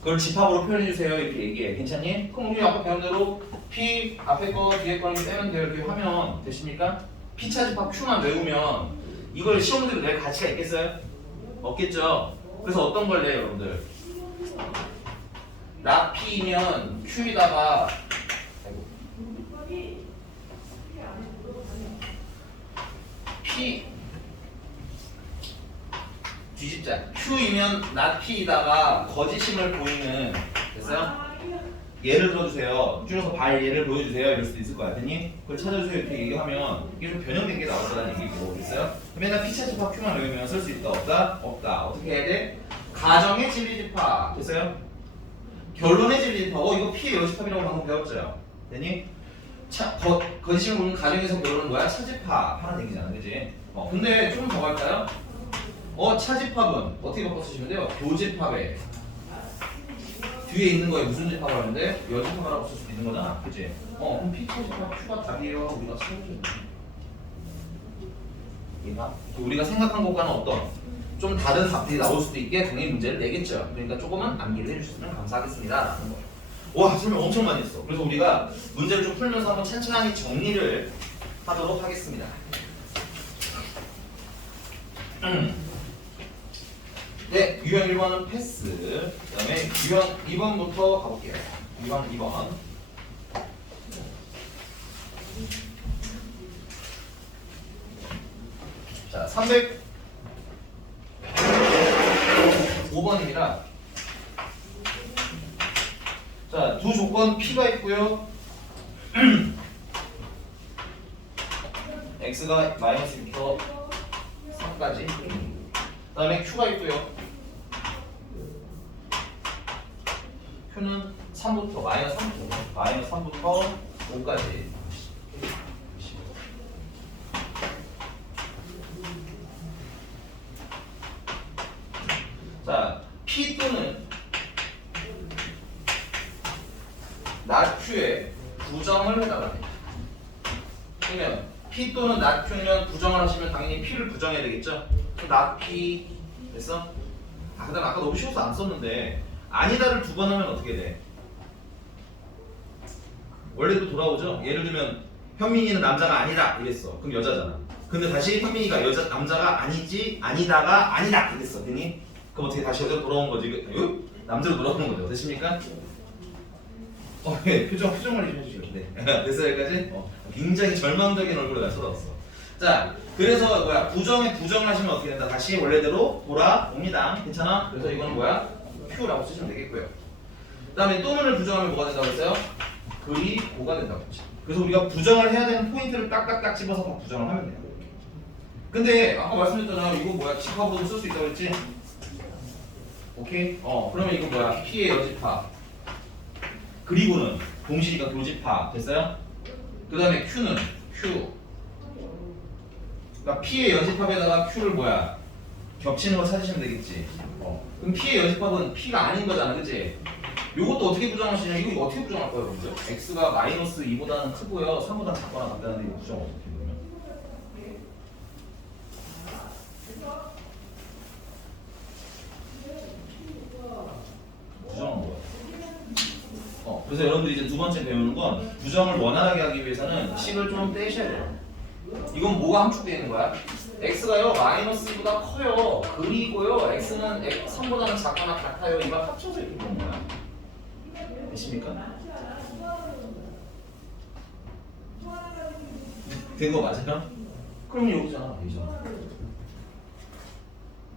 그걸 집합으로 표현해주세요 이렇게 얘기해. 괜찮니? 그럼 우리 아까 배운 대로 P 앞에 거 뒤에 거 빼면 돼요. 이렇게 하면 되십니까? P 차집합 Q만 외우면 이걸 시험 문제로 낼 가치가 있겠어요? 없겠죠? 그래서 어떤 걸 내요 여러분들? 나 P이면 Q에다가 P 뒤집자. Q이면 not P에다가 거짓임을 보이는 됐어요? 예를 들어주세요. 줄여서 발예를 보여주세요. 이럴 수도 있을 거야. 됐니? 그걸 찾아주세요. 이렇게 얘기하면 이게 좀 변형된 게 나올 거라는 얘기고 됐어요? 맨날 P 차집합 Q만 외우면 쓸 수 있다 없다? 없다. 어떻게 해야 돼? 가정의 진리집합 됐어요? 결론의 진리집합. 이거 P의 여집합이라고 방금 배웠죠? 됐니? 거짓임을 보는 가정에서 결론은 뭐야? 차집합 하는 얘기잖아. 그지? 근데 좀 더 갈까요? 차집합은 어떻게 바꿔 쓰시면 돼요? 교집합에 뒤에 있는 거에 무슨 집합을 하는데 여집합이라고 쓸 수도 있는 거잖아. 그치? 그럼 P 차집합 Q가 답이에요. 우리가 세워줘야 돼. 우리가 생각한 것과는 어떤 좀 다른 답들이 나올 수도 있게 당연히 문제를 내겠죠. 그러니까 조금은 암기를 해주셨으면 감사하겠습니다 라는 거예요. 와 설명 엄청 많이 했어. 그래서 우리가 문제를 좀 풀면서 한번 천천히 정리를 하도록 하겠습니다. 네, 유형 1번은 패스. 그 다음에 유형 2번부터 가볼게요. 유형 2번. 자, 305번입니다. 자, 두 조건 P가 있고요. X가 마이너스 2부터 3까지. 그 다음에 Q가 있고요. Q는 3부터 마이너스 3부터 5까지. 자, P 또는 not Q에 부정을 해달랍니다. 그러면 P 또는 not Q면 부정을 하시면 당연히 P를 부정해야 되겠죠? not P 됐어? 그 다음 아까 너무 쉬워서 안 썼는데 아니다를 두 번 하면 어떻게 돼? 원래도 돌아오죠? 예를 들면 현민이는 남자가 아니다 이랬어. 그럼 여자잖아. 근데 다시 현민이가 남자가 아니지 아니다가 아니다 이랬어. 되니? 그럼 어떻게 다시 여자로 돌아온 거지? 남자로 돌아오는 거죠. 됐습니까? 네, 표정 관리 좀 해주시죠. 네. 됐어요 여기까지? 굉장히 절망적인 얼굴을 나 쳐다봤어. 자, 그래서 부정에 부정을 하시면 어떻게 된다? 다시 원래대로 돌아옵니다. 괜찮아? 그래서 이거는 Q라고 쓰시면 되겠고요. 그 다음에 또는을 부정하면 뭐가 된다고 했어요? 글이 고가 된다고 했죠. 그래서 우리가 부정을 해야 되는 포인트를 딱딱딱 집어서 다 부정을 하면 돼요. 근데 아까 말씀드렸잖아요. 이거 집합으로도 쓸 수 있다고 했지? 오케이? 그러면 이거 P의 여집합. 그리고는 동시니까 교집합. 됐어요? 그 다음에 Q는 Q. 그러니까 P의 여집합에다가 Q를 겹치는 거 찾으시면 되겠지. 그럼 P의 여집합은 P가 아닌 거잖아. 그치? 요것도 어떻게 부정하시냐? 이거 어떻게 부정할 거예요, 여러분들? x가 마이너스 2보다는 크고요. 3보다 작거나 같다는데 이거 부정 어떻게 그러면? 부정은 뭐야? 그래서 여러분들이 이제 두 번째 배우는 건 부정을 원활하게 하기 위해서는 식을 좀 떼셔야 돼요. 이건 뭐가 함축되어 있는 거야? x가요 마이너스 2보다 커요. 그리고요 x는 3보다는 작거나 같아요. 이걸 합쳐서 이렇게 보는 거야. 되십니까? 된 거 맞아요? 그럼 여기잖아. 되잖아.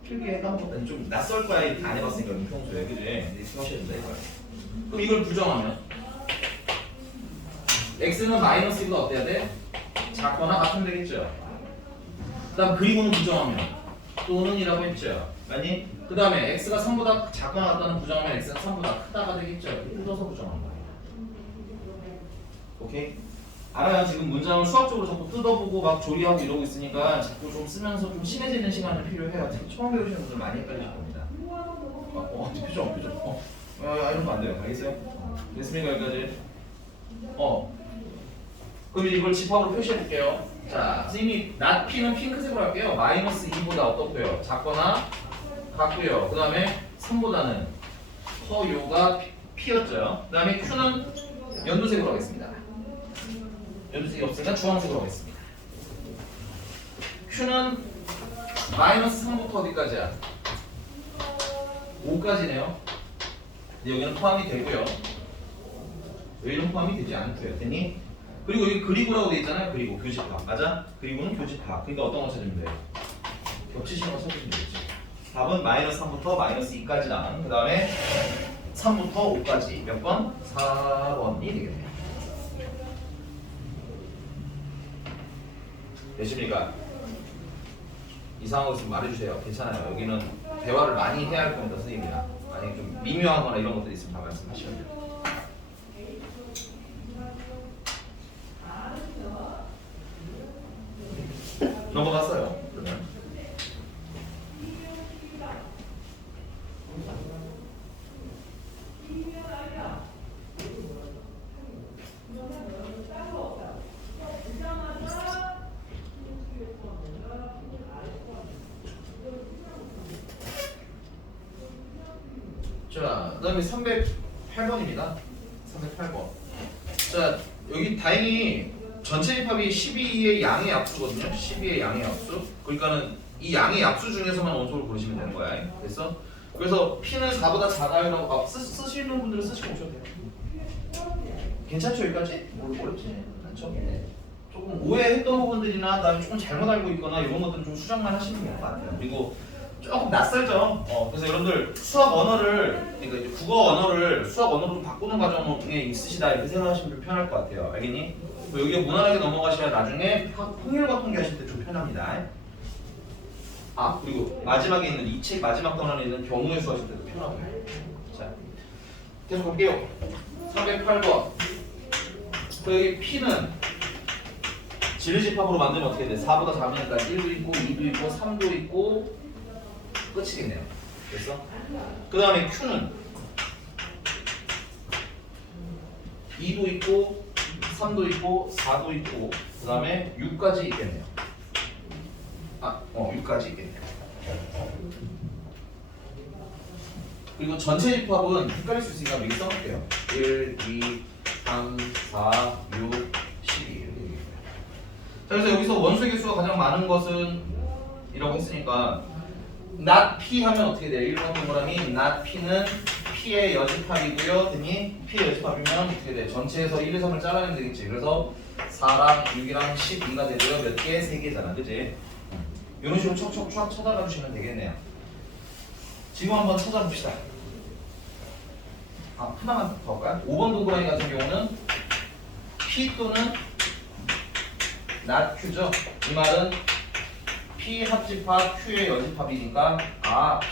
필기에 까먹었다니 좀 낯설 거야. 안 해봤으니까 평소에 그지? 근데 하셔야 된다 이거야. 그럼 이걸 부정하면 x는 마이너스 2보다 어때야 돼? 작거나 같으면 되겠죠. 그 다음 그리고는 부정하면 또는이라고 했죠. 아니? 그 다음에 x가 3보다 작거나 같다는 부정하면 x는 3보다 크다가 되겠죠. 뜯어서 부정한 거예요. 오케이? 알아요. 지금 문장을 수학적으로 자꾸 뜯어보고 막 조리하고 이러고 있으니까 자꾸 좀 쓰면서 좀 친해지는 시간이 필요해요. 특히 처음 배우시는 분들 많이 헷갈리실 겁니다. 표정. 이러면 안 돼요. 알겠어요? 됐습니까? 여기까지? 그럼 이걸 집합으로 표시해 볼게요. 자, 선생님이 not p는 핑크색으로 할게요. 마이너스 2보다 어떻고요? 작거나 같고요. 그 다음에 3보다는 커요가 p였죠. 그 다음에 q는 연두색으로 하겠습니다. 연두색이 없으니까 주황색으로 하겠습니다. q는 마이너스 3부터 어디까지야? 5까지네요. 여기는 포함이 되고요. 여기는 포함이 되지 않고요. 됐니? 그리고 여기 그리고라고 돼 있잖아요. 그리고 교집합 맞아? 그리고는 교집합. 그러니까 어떤 거 찾으면 돼요? 겹치시는 거 찾으시면 되겠지. 답은 마이너스 3부터 마이너스 2까지랑 그 다음에 3부터 5까지 몇 번? 4번이 되겠네요. 되십니까? 이상한 거 있으면 말해주세요. 괜찮아요. 여기는 대화를 많이 해야 할 겁니다. 선생님이랑 만약에 좀 미묘하거나 이런 것들이 있으면 다 말씀하시면 돼요. 넘어갔어요. 그러면 자, 그다음에 308번입니다. 308번. 자, 여기 다행히 전체 집합이 12의 양의 약수거든요. 12의 양의 약수. 그러니까는 이 양의 약수 중에서만 원소를 고르시면 되는 거야. 그래서 P는 4보다 작아요라고 쓰시는 분들은 쓰시고 오셔도 돼요. 괜찮죠 여기까지? 어렵지 않죠? 조금 오해했던 부분들이나 나는 조금 잘못 알고 있거나 이런 것들은 좀 수정만 하시면 될 것 같아요. 그리고 조금 낯설죠. 그래서 여러분들 수학 언어를 그러니까 이제 국어 언어를 수학 언어로 좀 바꾸는 과정에 있으시다 이렇게 생각하시면 좀 편할 것 같아요. 알겠니? 여기가 무난하게 넘어가셔야 나중에 통일과 통계하실 때 좀 편합니다. 그리고 마지막에 있는 이 책 마지막 단원에 있는 경우의 수 하실 때도 편하고요. 자, 계속 갈게요. 308번. 여기 P는 진리집합으로 만들면 어떻게 돼? 4보다 작으니까 1도 있고 2도 있고 3도 있고 끝이겠네요. 됐어? 그 다음에 Q는 2도 있고 3도 있고 4도 있고 그 다음에 6까지 있겠네요. 6까지 있겠네요. 그리고 전체 집합은 헷갈릴 수 있으니까 미리 써놓을게요. 1, 2, 3, 4, 6, 12 자, 그래서 여기서 원소의 개수가 가장 많은 것은 이라고 했으니까 not P 하면 어떻게 돼요? 1번 동그라미 not P는 P의 여집합이고요. 됐니? P의 여집합이면 어떻게 돼? 전체에서 1, 2, 3을 잘라내면 되겠지. 그래서 4랑 6이랑 12가 되고요. 몇 개? 3개잖아. 그치? 이런 식으로 척척 찾아가 주시면 되겠네요. 지금 한번 찾아봅시다. 하나만 더 할까요? 5번 동그라미 같은 경우는 P 또는 not Q죠. 이 말은 P 합집합 Q의 여집합이니까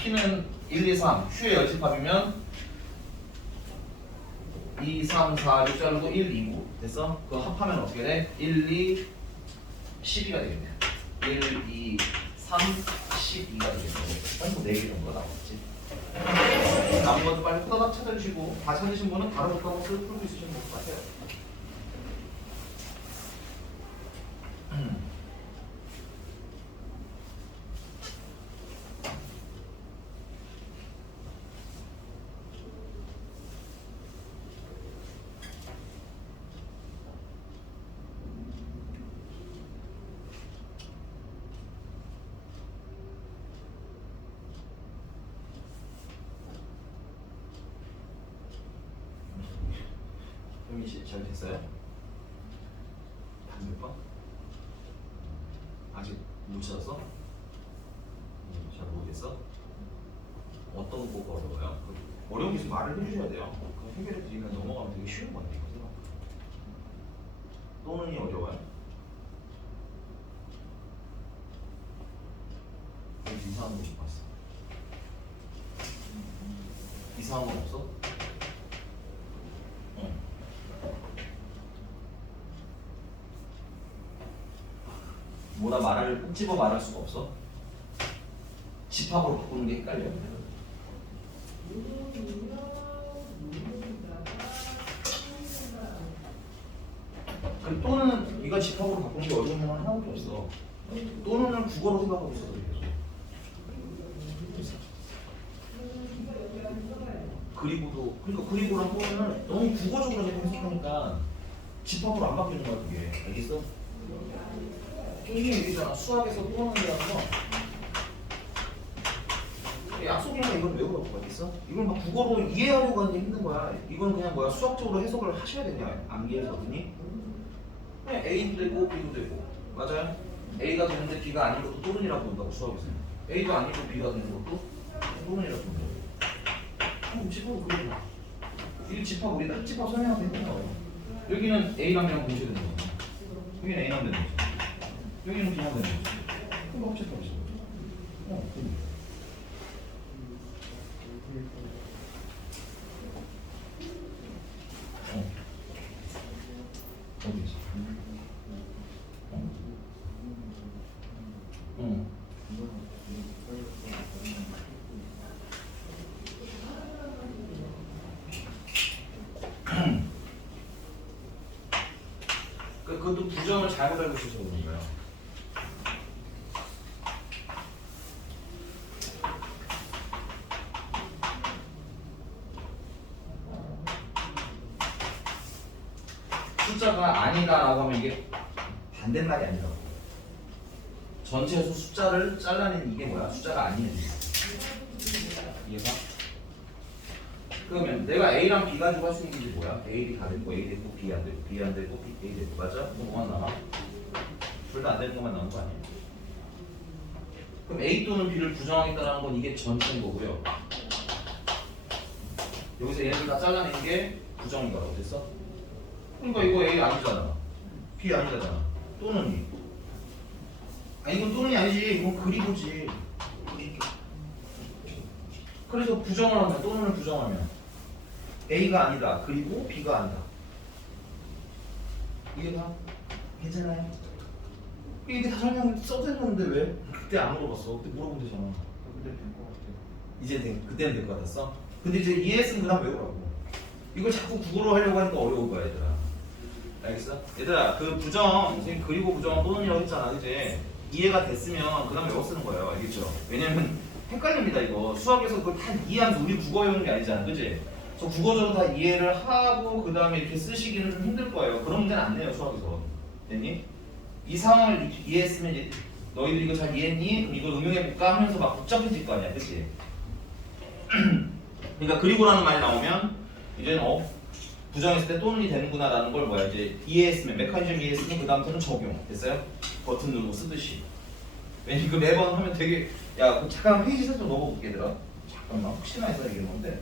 P는 1, 2, 3 Q의 여집합이면 2, 3, 4, 6 자르고 1, 2, 9 됐어? 그거 합하면 어떻게 돼? 1, 2, 12가 되겠네요. 1, 2, 3, 12가 되겠네요. 한 4개 정도가 나왔지. 남은 것도 빨리 후다닥 찾아주시고 다 찾으신 분은 바로부터 한번 풀고 있으시면 될 것 같아요. 현민 씨 잘 됐어요? 다몇 번? 아직 못 찾았어? 잘 모르겠어? 어떤 거가 어려워요? 어려운 게 있으면 말을 해주셔야 돼요. 그럼 해결해 드리면 넘어가면 되게 쉬운 건데 이거 생각. 또는이 어려워요? 이상한 거 못 봤어. 이상한 건 없어? 뭐라 말을 꼭 집어 말할 수가 없어? 집합으로 바꾸는 게 헷갈려. 또는 이거 집합으로 바꾸는 게 어려운 건 하나도 없어. 또는은 국어로 생각하고 있어서 그래. 그리고도 그러니까 그리고랑 또는 너무 국어적으로 생각하니까 집합으로 안 바뀌는 거야 그게. 알겠어? 이게 얘기잖아. 수학에서 또는이라는 거. 약속이니까 이건 외우라고 하겠어? 이걸 막 국어로 이해하려고 하는 게 힘든 거야. 이건 그냥 뭐야 수학적으로 해석을 하셔야 되냐 암기해서더니 그냥 A도 되고 B도 되고 맞아요? A가 되는데 B가 아닌 것도 또는이라고 본다고 수학에서. A도 아니고 B가 되는 것도 또는이라고 본다고. 그럼 집합을 그려봐. 이 집합 우리가 집합 설명하면 되는 거야. 여기는 A랑 B랑 동시에 되는 거야. 여기는 A랑 되는 거야. 여기는 B랑 되는 거야. 그럼 합집합이지. 어디지? 그것도 부정을 잘못 알고 있어서 그런 거예요. 숫자가 아니다라고 하면 이게 반대말이 아니라고. 전체에서 숫자를 잘라내는 이게 뭐야? 숫자가 아니는 거야. 이해가? 그러면 내가 A랑 B 가지고 할 수 있는 게 뭐야? A 다 되고 A 되고 B 안 되고 B 안 되고 B A 되고 맞아? 뭐만 남아? 둘 다 안 되는 것만 남은 거 아니야? 그럼 A 또는 B를 부정하겠다는 건 이게 전체인 거고요. 여기서 얘네들 다 잘라낸 게 부정인 거라고 됐어? 그러니까 이거 A 아니잖아. B 아니잖아. 또는이. 아니 이건 또는이 아니지. 이건 그리고지. 그래서 부정을 하면 또는을 부정하면 A가 아니다. 그리고 B가 아니다. 이해가? 괜찮아요? 이게 다 설명 써드렸는데 왜? 그때 안 물어봤어. 그때 물어본 되잖아. 그때 될 것 같아. 이제 그때는 될 것 같았어? 근데 이제 ES는 그다음 외우라고. 이걸 자꾸 국어로 하려고 하니까 어려운 거야 얘들아. 알겠어? 얘들아 그 부정 선생님 그리고 부정 또는이라고 했잖아 그치? 이해가 됐으면 그 다음에 외워 쓰는 거예요 알겠죠? 왜냐면 헷갈립니다 이거 수학에서 그걸 다 이해하면서 우리 국어 외우는 게 아니잖아 그치? 그래서 국어적으로 다 이해를 하고 그 다음에 이렇게 쓰시기는 좀 힘들 거예요 그런 문제는 안 내요 수학에서 됐니? 이 상황을 이렇게 이해했으면 이제 너희들 이거 잘 이해했니? 그럼 이걸 응용해볼까? 하면서 막 복잡해질 거 아니야 그치? 그러니까 그리고라는 말이 나오면 이제는 부정했을 때 또는이 되는구나 라는 걸 뭐야 이제 이해했으면 메커니즘 이해했으면 그 다음부터는 적용 됐어요? 버튼 누르고 쓰듯이 왜냐면 이거 매번 하면 되게 야 잠깐 페이지 살짝 넘어볼게 얘들아 잠깐만 혹시나 해서 얘기하는 건데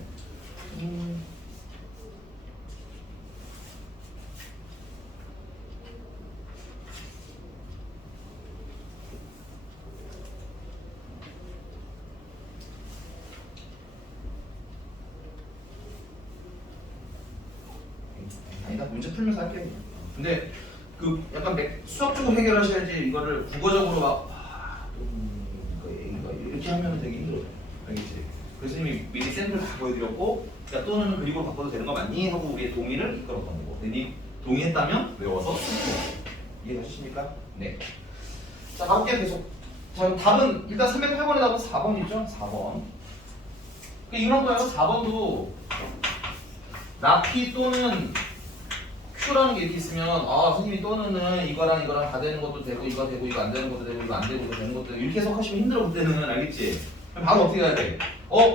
아니다 문제 풀면서 할게요. 근데 그 약간 수학적으로 해결하셔야지 이거를 국어적으로 막 이렇게 하면 되게 힘들어요. 알겠지? 교수님이 미리 샘플을 다 보여드렸고, 야 또는 그리고 바꿔도 되는 거 맞니? 하고 우리의 동의를 이끌었던 거고, 님 동의했다면 외워서 쓰고. 이해가시십니까? 네. 자 가볼게요. 계속. 자 그럼 답은 일단 308번의 답은 4번이죠. 4번. 이런 거예요. 4번도 납피 또는 Q라는 게 이렇게 있으면 선생님이 또는 이거랑 이거랑 다 되는 것도 되고 이거 되고 이거 안 되는 것도 되고 이거 안 되고 이거 되는 것도 되고 이렇게 해석하시면 힘들어 그때는. 알겠지? 그럼 바로 어떻게 해야 돼?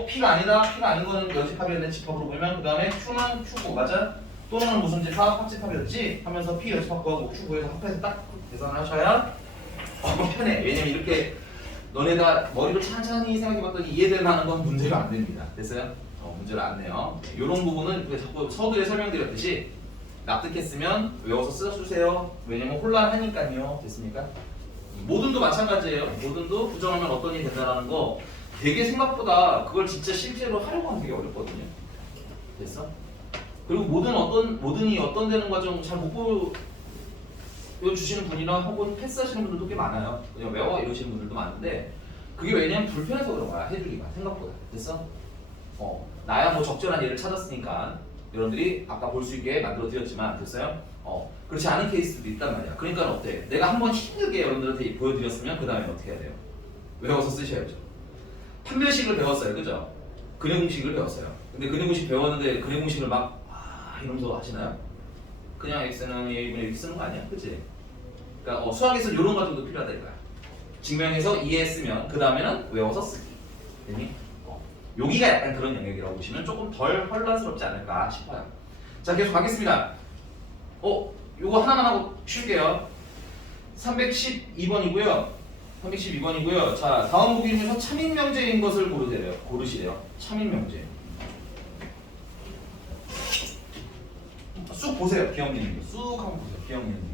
P가 아니다. P가 아닌 거는 여집합이었는데 집합으로 보면 그 다음에 Q는 Q고 맞아? 또는 무슨 집합? 합집합이었지? 하면서 P 여집합 구하고 Q 구해서 합해서 딱 계산하셔야 편해. 왜냐면 이렇게 너네가 머리로 찬찬히 생각해봤더니 이해될 만한 건 문제가 안 됩니다. 됐어요? 문제를 안 내요. 이런 부분은 자꾸 서두에 설명드렸듯이 납득했으면 외워서 써주세요. 왜냐면 혼란하니까요. 됐습니까? 모든도 마찬가지예요. 모든도 부정하면 어떤 일이 된다는 거 되게 생각보다 그걸 진짜 실제로 하려고 하면 되게 어렵거든요. 됐어? 그리고 모든이 어떤 되는 과정 잘 못 보여주시는 분이나 혹은 패스하시는 분들도 꽤 많아요. 그냥 외워 이러시는 분들도 많은데 그게 왜냐면 불편해서 그런 거야. 해주기가 생각보다. 됐어? 나야 뭐 적절한 예를 찾았으니까 여러분들이 아까 볼 수 있게 만들어 드렸지만 됐어요? 그렇지 않은 케이스도 있단 말이야. 그러니까 어때? 내가 한번 힘들게 여러분들한테 보여드렸으면 그 다음에 어떻게 해야 돼요? 외워서 쓰셔야죠. 판별식을 배웠어요. 그죠? 근해 공식을 배웠어요. 근데 근해 공식 배웠는데 근해 공식을 막 이러면서 하시나요? 그냥 x는 a분의 이렇게 쓰는 거 아니야? 그치? 그러니까 수학에서 이런 과정도 필요하다 이거야. 증명해서 이해했으면 그 다음에는 외워서 쓰기. 됐니? 여기가 약간 그런 영역이라고 보시면 조금 덜 혼란스럽지 않을까 싶어요. 자 계속 가겠습니다. 요거 하나만 하고 쉴게요. 312번이고요. 312번이고요. 자 다음 보기 중에서 참인명제인 것을 고르시래요. 참인명제. 쑥 보세요. 기억니는 거. 쑥 한번 보세요. 기억니는 거.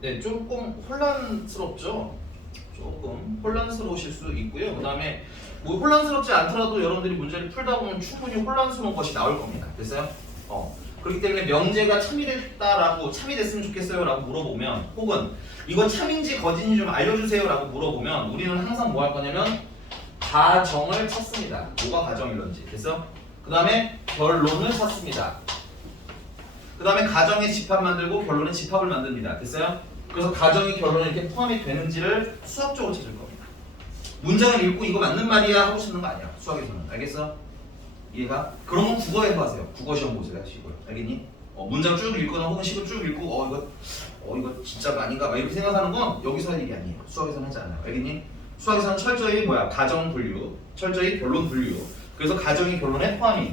네, 조금 혼란스럽죠? 조금 혼란스러우실 수 있고요. 그 다음에 뭐 혼란스럽지 않더라도 여러분들이 문제를 풀다 보면 충분히 혼란스러운 것이 나올 겁니다. 됐어요? 그렇기 때문에 명제가 참이 됐다라고 참이 됐으면 좋겠어요 라고 물어보면 혹은 이거 참인지 거짓인지 좀 알려주세요 라고 물어보면 우리는 항상 뭐 할 거냐면 가정을 찾습니다. 뭐가 가정일런지. 됐어? 그 다음에 결론을 찾습니다. 그 다음에 가정의 집합 만들고 결론의 집합을 만듭니다. 됐어요? 그래서 가정이 결론에 이렇게 포함이 되는지를 수학적으로 찾을 겁니다. 문장을 읽고 이거 맞는 말이야 하고 쓰는 거 아니야. 수학에서는. 알겠어? 이해가? 그런 건 국어에서 하세요. 국어 시험 보세요. 하시고요. 알겠니? 문장 쭉 읽거나 혹은 식을 쭉 읽고 이거 진짜 아닌가 막 이렇게 생각하는 건 여기서 할 일이 아니에요. 수학에서는 하지 않아요. 알겠니? 수학에서는 철저히 가정 분류, 철저히 결론 분류. 그래서 가정이 결론에 포함이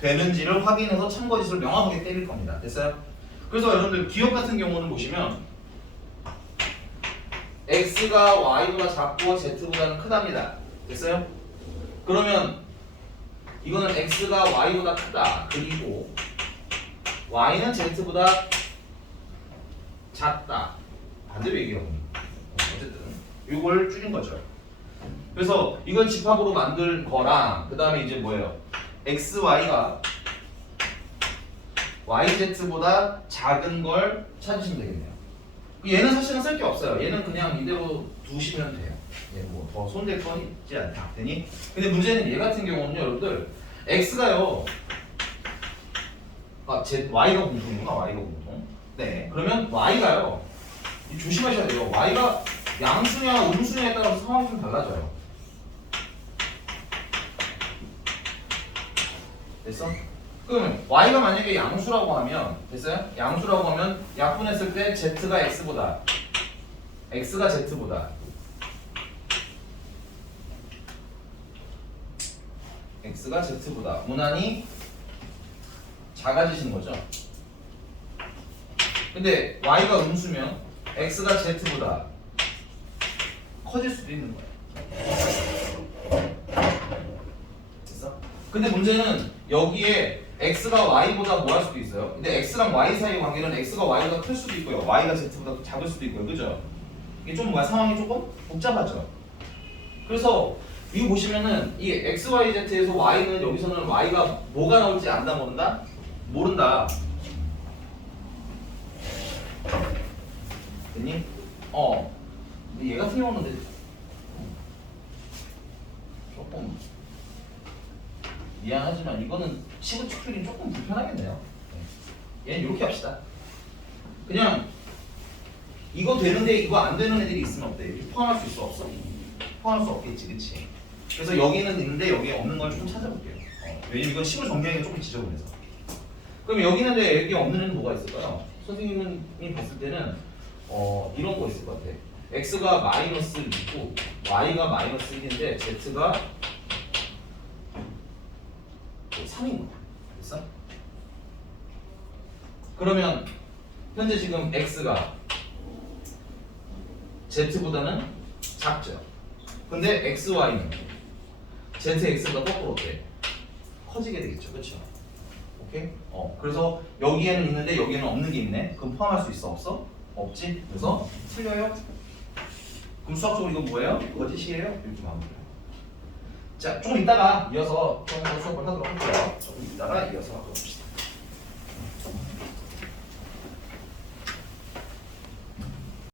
되는지를 확인해서 참고지수를 명확하게 때릴 겁니다. 됐어요? 그래서 여러분들 기억 같은 경우는 보시면 x가 y보다 작고 z보다는 크답니다. 됐어요? 그러면 이거는 x가 y보다 크다. 그리고 y는 z보다 작다. 반대로 얘기하면 어쨌든 이걸 줄인 거죠. 그래서 이걸 집합으로 만들 거랑 그 다음에 이제 뭐예요? xy가 yz보다 작은 걸 찾으시면 되겠네요. 얘는 사실은 쓸 게 없어요. 얘는 그냥 이대로 두시면 돼요. 얘 뭐 더 손댈 건 있지 않다. 되니? 근데 문제는 얘 같은 경우는요, 여러분들 x가요. y가 공통이구나. y가 공통. 네. 그러면 y가요. 조심하셔야 돼요. y가 양수냐 음수냐에 따라서 상황이 좀 달라져요. 됐어? 그럼 y가 만약에 양수라고 하면 됐어요? 양수라고 하면 약분했을 때 z가 x보다 x가 z보다 무난히 작아지시는 거죠. 근데 y가 음수면 x가 z보다 커질 수도 있는 거예요. 됐어? 근데 문제는 여기에 x가 y보다 뭐 할 수도 있어요. 근데 x랑 y 사이의 관계는 x가 y보다 클 수도 있고요. y가 z보다 작을 수도 있고요. 그죠? 이게 좀 뭐야 상황이 조금 복잡하죠. 그래서 이거 보시면은 이 x, y, z에서 y는 여기서는 y가 뭐가 나올지 안다 모른다? 모른다. 됐니? 근데 얘가 틀려오는데 조금 미안하지만 이거는 치부 축출이 조금 불편하겠네요. 얘는 이렇게 합시다. 그냥 이거 되는데 이거 안 되는 애들이 있으면 어때? 이렇게 포함할 수 있어 없어? 포함할 수 없겠지, 그치? 그래서 여기는 있는데 여기에 없는 걸 좀 찾아볼게요. 왜냐면 이건 식을 정리하기가 조금 지저분해서. 그럼 여기 있는데 여기 없는 애는 뭐가 있을까요? 선생님이 봤을 때는 이런 거 있을 것 같아. x가 마이너스 2고 y가 마이너스 1인데 z가 3인 거야. 됐어? 그러면 현재 지금 x가 z보다는 작죠. 근데 xy는 zx가 거꾸로 어때? 커지게 되겠죠. 그렇죠? 오케이? 그래서 여기에는 있는데 여기에는 없는 게 있네. 그럼 포함할 수 있어? 없어? 없지? 그래서 틀려요? 그럼 수학적으로 이건 뭐예요? 거짓이에요? 이렇게 마무리해요. 자, 조금 이따가 이어서 좀 더 수업을 하도록 할게요. 조금 이따가 이어서 봅시다.